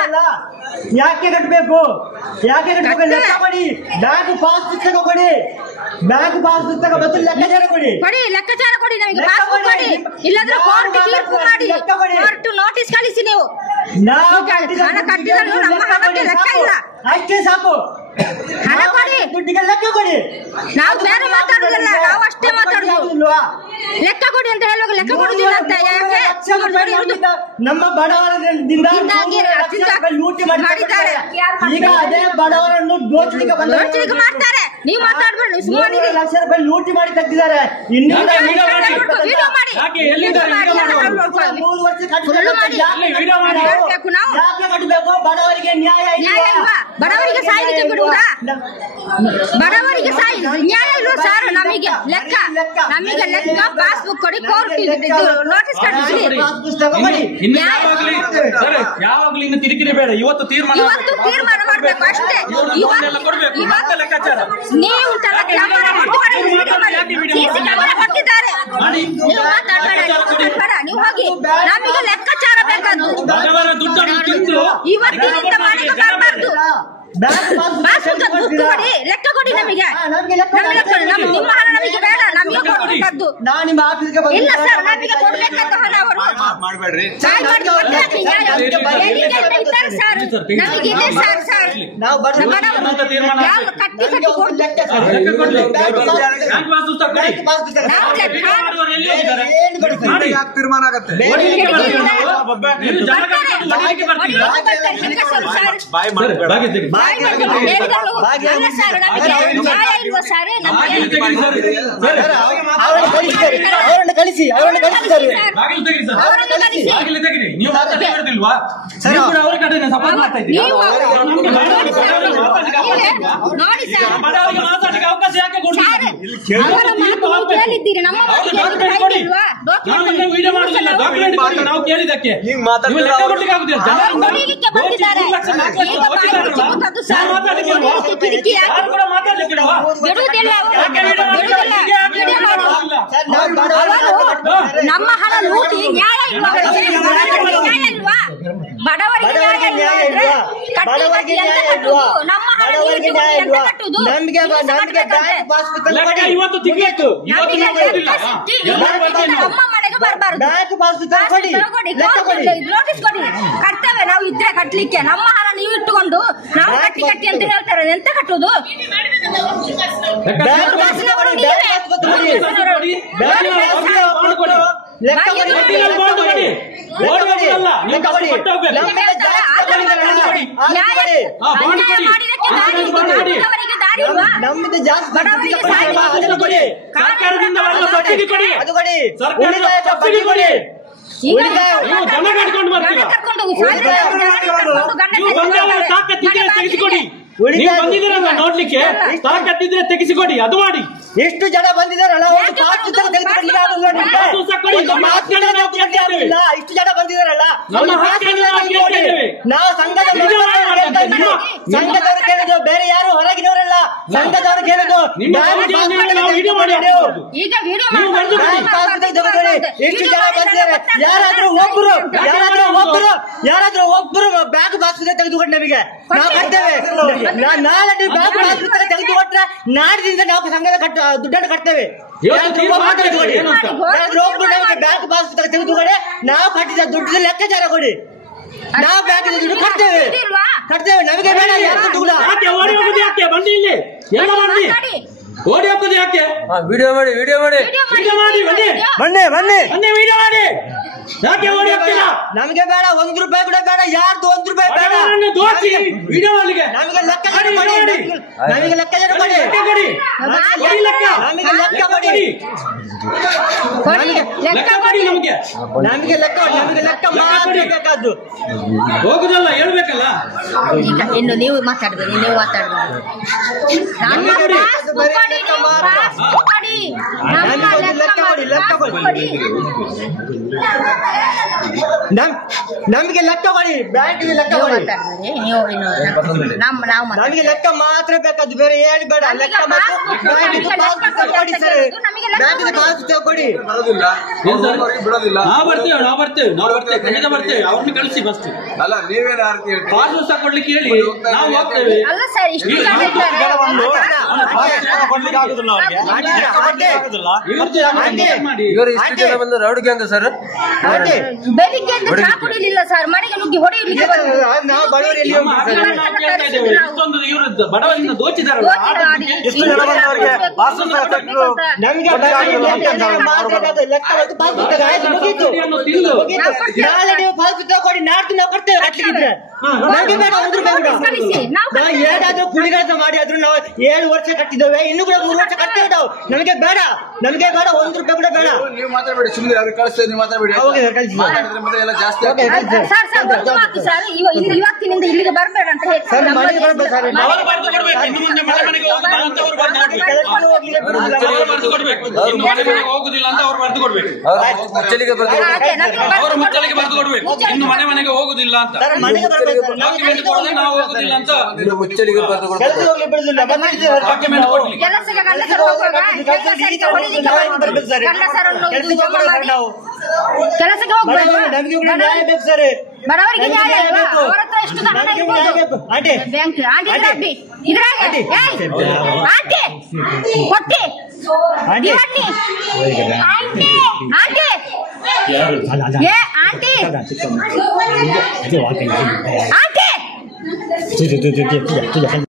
ಯಾಕೆ ಕಟ್ಟಬೇಕು? ಲೆಕ್ಕ ಕೊಡಿ. ಬ್ಯಾಂಕ್ ಪಾಸ್ ಪುಸ್ತಕ ಕೊಡಿ. ಮತ್ತು ಲೆಕ್ಕಾಚಾರ ಕೊಡಿ. ಲೆಕ್ಕಾಚಾರ ಕೊಡಿ ನಮಗೆ. ಪಾಸ್ಬುಕ್ ಕೊಡಿ. ಇಲ್ಲಾಂದ್ರೆ ಕೋರ್ಟ್ ತೀರ್ಪು ಮಾಡಿ, ಕೋರ್ಟ್ ನೋಟಿಸ್ ಕಳಿಸಿ. ನೀವು ಹಣ ಕಟ್ಟಿದ್ರು ನಮ್ಮ ಹಣಕ್ಕೆ ಲೆಕ್ಕ ಇಲ್ಲ. ಅಷ್ಟೇ ಸಾಕು. ಹಣ ಕೊಡಿ, ದುಡ್ಡಿಗೆ ಲೆಕ್ಕ ಕೊಡಿ. ನಾವು ಬೇರೆ ಮಾತಾಡುದಿಲ್ಲ, ನಾವು ಅಷ್ಟೇ ಮಾತಾಡುದು. ಲೆಕ್ಕ ಕೊಡಿ ಅಂತ ಹೇಳುವಾಗ ಲೆಕ್ಕ ಕೊಡುದಿಲ್ಲ ಅಂತ ಯಾಕೆ? ನಮ್ಮ ಬಡವರದಿಂದ ಲೂಟಿ ಮಾಡಿದ್ದಾರೆ. ಈಗ ಅದೇ ಬಡವರನ್ನು ದೋಚಲಿಕ್ಕೆ ಮಾಡ್ತಾರೆ. ನೀವು ಮಾತಾಡ್ಬೇಡಿ, ಸುಮ್ಮನೆ ಲಕ್ಷ ರೂಪಾಯಿ ಲೂಟಿ ಮಾಡಿ ತೆಗೆದಿದ್ದಾರೆ. ಇನ್ನೂ ಕಟ್ಟಬೇಕು. ಬಡವರಿಗೆ ನ್ಯಾಯ ಇಲ್ವಾ? ಬಡವರಿಗೆ ಸಾಯಲಿಕ್ಕೆ ಬಿಡುವುದಾ? ಬಡವರಿಗೆ ಸಾಯಿ ನ್ಯಾಯ ಇಲ್ವಾ ಸರ್? ನಮಗೆ ಲೆಕ್ಕ ಪಾಸ್ಬುಕ್ ಕೊಡಿ, ಕೋರ್ಟ್ ನೋಟಿಸ್ ಕಳಿಸಿ. ಯಾವಾಗ್ಲೂ ಇನ್ನು ಕಿರಿಕಿರಿ ಬೇಡ. ಇವತ್ತು ತೀರ್ಮಾನ ಮಾಡ್ಬೇಕು ಅಷ್ಟೇ. ನೀವು ಕೊಟ್ಟಿದ್ದಾರೆ, ನೀವು ಮಾತಾಡಬೇಡ, ನೀವು ಹೋಗಿ. ನಮಗೆ ಲೆಕ್ಕಾಚಾರ ಬೇಕಾದ್ರು ಇವತ್ತಿನಿಂದ ಮಾಡಿದ್ದು ಬರಬಾರ್ದು. ಕೊಡಿ, ಲೆಕ್ಕ ಕೊಡಿ ನಮಗೆ. ನಿಮ್ಮ ಹಣ ನಮಗೆ ಬೇಡ, ನಮಗೆ ಕೊಡ್ಬೇಕಾದ್ದು. ಇಲ್ಲ ಸರ್, ನಮಗೆ ಕೊಡ್ಬೇಕಂತ ಹಣ ಅವರು ನಮಗಿದೆ ಸರ್. ಸರ್ ಕಟ್ಟಿ ತೀರ್ಮಾನ ಆಗತ್ತೆ. ಕಳಿಸಿ ಅವರನ್ನು ಕಳಿಸಿದ್ದಾರೆ. ಕೇಳಿದ್ದೀರಿ ನಮ್ಮ ನಾವು ಕೇಳಿದಕ್ಕೆ ನಮ್ಮ ಹಣ ಲೂಟಿ ನ್ಯಾಯ ಇಲ್ವಾ? ಬಡವರಿಗೆ ನ್ಯಾಯ ಇಲ್ವಾ? ನಮ್ಮ ಹಣ ಕಟ್ಟುದು ಇವತ್ತು ತಿಂಗಳು ನಮ್ಮ ಮನೆಗೆ ಬರಬಾರ್ದು. ನೋಟಿಸ್ ಕೊಡಿ, ಕಟ್ತೇವೆ ನಾವು ಇದ್ರೆ ಕಟ್ಲಿಕ್ಕೆ. ನಮ್ಮ ಹಣ ನೀವು ಇಟ್ಟುಕೊಂಡು ನಾವು ಕಟ್ಟಿ ಅಂತ ಹೇಳ್ತಾರೆ. ಎಂತ ಕಟ್ಟುದು? ನಮ್ದು ಜಾಸ್ತಿ ಸರ್ಕಾರದಿಂದ ನೋಡ್ಲಿಕ್ಕೆ ತಾಕತ್ತಿದ್ರೆ ತೆಗೆಸಿಕೊಡಿ, ಅದು ಮಾಡಿ. ಎಷ್ಟು ಜನ ಬಂದಿದ್ದಾರಲ್ಲ, ಇಷ್ಟು ಜನ ಬಂದಿದ್ದಾರಲ್ಲ, ನಾವು ಸಂಘದವರು ಕೇಳಿದ್ರು, ಬೇರೆ ಯಾರು ಹೊರಗಿನವರಲ್ಲ. ಸಂಘದವರು ಕೇಳಿದ್ರು ಎಷ್ಟು ಜನ ಬಂದಿದ್ದಾರೆ. ಯಾರಾದ್ರೂ ಒಬ್ರು ಬ್ಯಾಂಕ್ ಬಾಕ್ಸ್ ತೆಗೆದುಕೊಂಡು ನಮಗೆ ನಾವು ಕಟ್ತೇವೆ. ನಾಳೆ ನೀವು ಬ್ಯಾಂಕ್ ಬಾಕ್ಸ್ ತೆಗೆದುಕೊಟ್ರೆ ನಾಡಿದಿಂದ ನಾವು ಸಂಘದ ದುಡ್ಡನ್ನು ಕಟ್ತೇವೆ. ಒಬ್ರು ನಮಗೆ ಬ್ಯಾಂಕ್ ಬಾಕ್ಸ್ ತೆಗೆದುಕೊಂಡೆ ನಾವು ಕಟ್ಟಿದ ದುಡ್ಡು ಲೆಕ್ಕಾಚಾರ ಕೊಡಿ. ನಾವು ಬ್ಯಾಂಕ್ ದುಡ್ಡು ಕಟ್ತೇವೆ. ನಮಗೆ ಬೇಡ ದುಡ್ಡು. ಬನ್ನಿ ಇಲ್ಲಿ ಎಲ್ಲ ಬನ್ನಿ, ಓಡಿ ಹೋಗೋದು ಯಾಕೆ? ವಿಡಿಯೋ ಮಾಡಿ ಬನ್ನಿ ವಿಡಿಯೋ ಮಾಡಿ. ಯಾಕೆ ಓಡಿ ಹೋಗ್ತೀರಾ? ನಮಗೆ ಬೇಡ, 1 ರೂಪಾಯಿ ಕೂಡ ಬೇಡ, ಯಾರ್ದು 1 ರೂಪಾಯಿ ಬೇಡ. ವಿಡಿಯೋ ಮಾಡ್ಲಿಕ್ಕೆ ನಮಗೆ ಲೆಕ್ಕಾಚಾರ ಕೊಡಿ. ನಮಗೆ ಲೆಕ್ಕಾಚಾರ ಕೊಡಿ. ನಮಗೆ ಲೆಕ್ಕ ಕೊಡಿ. ನಮಗೆ ಲೆಕ್ಕ ಮಾತ್ರ ಬೇಕಾದ್ದು. ಹೋಗುದಲ್ಲ, ಹೇಳ್ಬೇಕಲ್ಲ. ಇನ್ನು ನೀವು ಮಾತಾಡ್ಬೋದು, ನಮಗೆ ಲೆಕ್ಕ ಕೊಡಿ. ಬ್ಯಾಂಕಿಗೆ ಲೆಕ್ಕ ಕೊಡಿ. ನಮಗೆ ಲೆಕ್ಕ ಮಾತ್ರ ಬೇಕಾದ್ದು, ಬೇರೆ ಏನು ಬೇಡ. ಲೆಕ್ಕ ಕೊಡಿ ಸರ್. ಬ್ಯಾಂಕಿಗೆ ಪಾಸ್ಬುಕ್ ಕೊಡಿ. ನಾವು ಬರ್ತೇವೆ ಖಂಡಿತ ಬರ್ತೇವೆ. ಅವ್ರನ್ನ ಕಳಿಸಿ ಫಸ್ಟ್. ಅಲ್ಲ, ನೀವೇನು ಪಾಸ್ಬುಕ್ ಕೊಡ್ಲಿಕ್ಕೆ ಹೇಳಿ, ನಾವು ಹೋಗ್ತೇವೆ. ಅಲ್ಲ ಸರ್, ಇಷ್ಟು ಕೊಡ್ಲಿಕ್ಕೆ ಆಗುದಿಲ್ಲ ಅವ್ರಿಗೆ. ಇವರು ಇಷ್ಟು ಜನ ಬಂದು ರೌಡಿ ಗ್ಯಾಂಗ್ ಸರ್. ಬೆಳಿಗ್ಗೆ ಎದ್ದು ಚಾ ಕುಡಿಲಿಲ್ಲ ಸರ್, ಮನೆಗೆ ನುಗ್ಗಿ ಹೊಡೆಯಲಿಕ್ಕೆ ನಾವು ಬಡವರಲ್ಲಿ ಬಡವರಿಂದ ದೋಚಿದಾರಲ್ಲ ಎಷ್ಟು ಜನ ಬಂದವರಿಗೆ ವಾಸಸ್ಥಳ ಕಟ್ಟಲು ನಮ್ಗೆ ಲೆಕ್ಕ ಮುಗೀತು. ನಾಳೆ ನೀವು ಪಾಸ್ ಪುಸ್ತಕ ಕೊಡಿ, ನಾಡ್ದು ನಾವು ಕೊಡ್ತೇವೆ ಕಟ್ಟಲಿಕ್ಕೆ. ನಮ್ಗೆ ಬೇಡ 1 ರೂಪಾಯಿ ಕೂಡ. ನಾವು ಏನಾದ್ರೂ ಕುಳಿಗಾಟ ಮಾಡಿ ಆದ್ರೂ ನಾವು 7 ವರ್ಷ ಕಟ್ಟಿದ್ದೇವೆ, ಇನ್ನು ಕೂಡ 3 ವರ್ಷ ಕಟ್ಟೇವೆ ನಾವು. ನಮಗೆ ಬೇಡ 1 ರೂಪಾಯಿ ಕೂಡ ಬೇಡ. ನೀವು ಮಾತಾಡಬೇಡಿ, ಸುಮ್ಮನೆ ಅವ್ರಿಗೆ ಕಳಿಸ್ತೇವೆ, ನೀವು ಮಾತಾಡಬೇಡಿ. ಮಾತಾಡಿದ್ರೆ ಮತ್ತೆ ಎಲ್ಲ ಜಾಸ್ತಿ ಸರ್ ಇವತ್ತಿನಿಂದ ಇಲ್ಲಿಗೆ ಬರಬೇಡ ಅಂತ ಹೇಳ್ತಾರೆ. ಮನೆಗೆ ಬರ್ಬೇಕು ಸರ್. ಅವರು ಬರ್ದು ಕೊಡ್ಬೇಕು. ಇನ್ನು ಮುಂದೆ ಮನೆ ಮನೆಗೆ ಹೋಗುದಿಲ್ಲ ಅಂತ ಅವ್ರು ಬರ್ದು ಕೊಡ್ಬೇಕು. ಇನ್ನು ಮನೆ ಮನೆಗೆ ಹೋಗುದಿಲ್ಲ ಅಂತ ಅವ್ರು ಬರ್ದು ಕೊಡ್ಬೇಕು. ಮುಚ್ಚಲಿಗೆ ಬರ್ತಾರೆ. ಅವರು ಮುಚ್ಚಲಿಗೆ ಬರ್ದು ಕೊಡ್ಬೇಕು. ಇನ್ನು ಮನೆ ಮನೆಗೆ ಹೋಗುದಿಲ್ಲ ಅಂತ ಡಾಕ್ಯುಮೆಂಟ್ ಕೊಡದೆ ನಾವು ಹೋಗುದಿಲ್ಲ ಅಂತ ಮುಚ್ಚಲಿಗೆ ಬರ್ದು ಕೊಡ್ತಾರೆ. ಡಾಕ್ಯುಮೆಂಟ್ ಕೊಡ್ಲಿ. ಕೆಲಸಕ್ಕೆ ಗಂಡಸರು ಹೋಗುವಾಗ ಹೆಂಗಸರಿಗೆ ಹೊಡಿಲಿಕ್ಕೆ ಬರುವುದು. ಗಂಡಸರನ್ನು ಕೆಲಸಕ್ಕೆ ಹೋಗ್ಬೇಕು. ಬಡವರಿಗೆ ನ್ಯಾಯ ಇಲ್ವಾ? ಅವರ ಹತ್ರ ಎಷ್ಟು ಹಣ ಇರ್ಬೋದು? ಬ್ಯಾಂಕ್ ಆಂಟಿ ಇದ್ರಾಗ ಆಂಟಿ ಕೊಟ್ಟಿ ಆಂಟಿ ಆಂಟಿ ಏ ಆಂಟಿ ಆಂಟಿ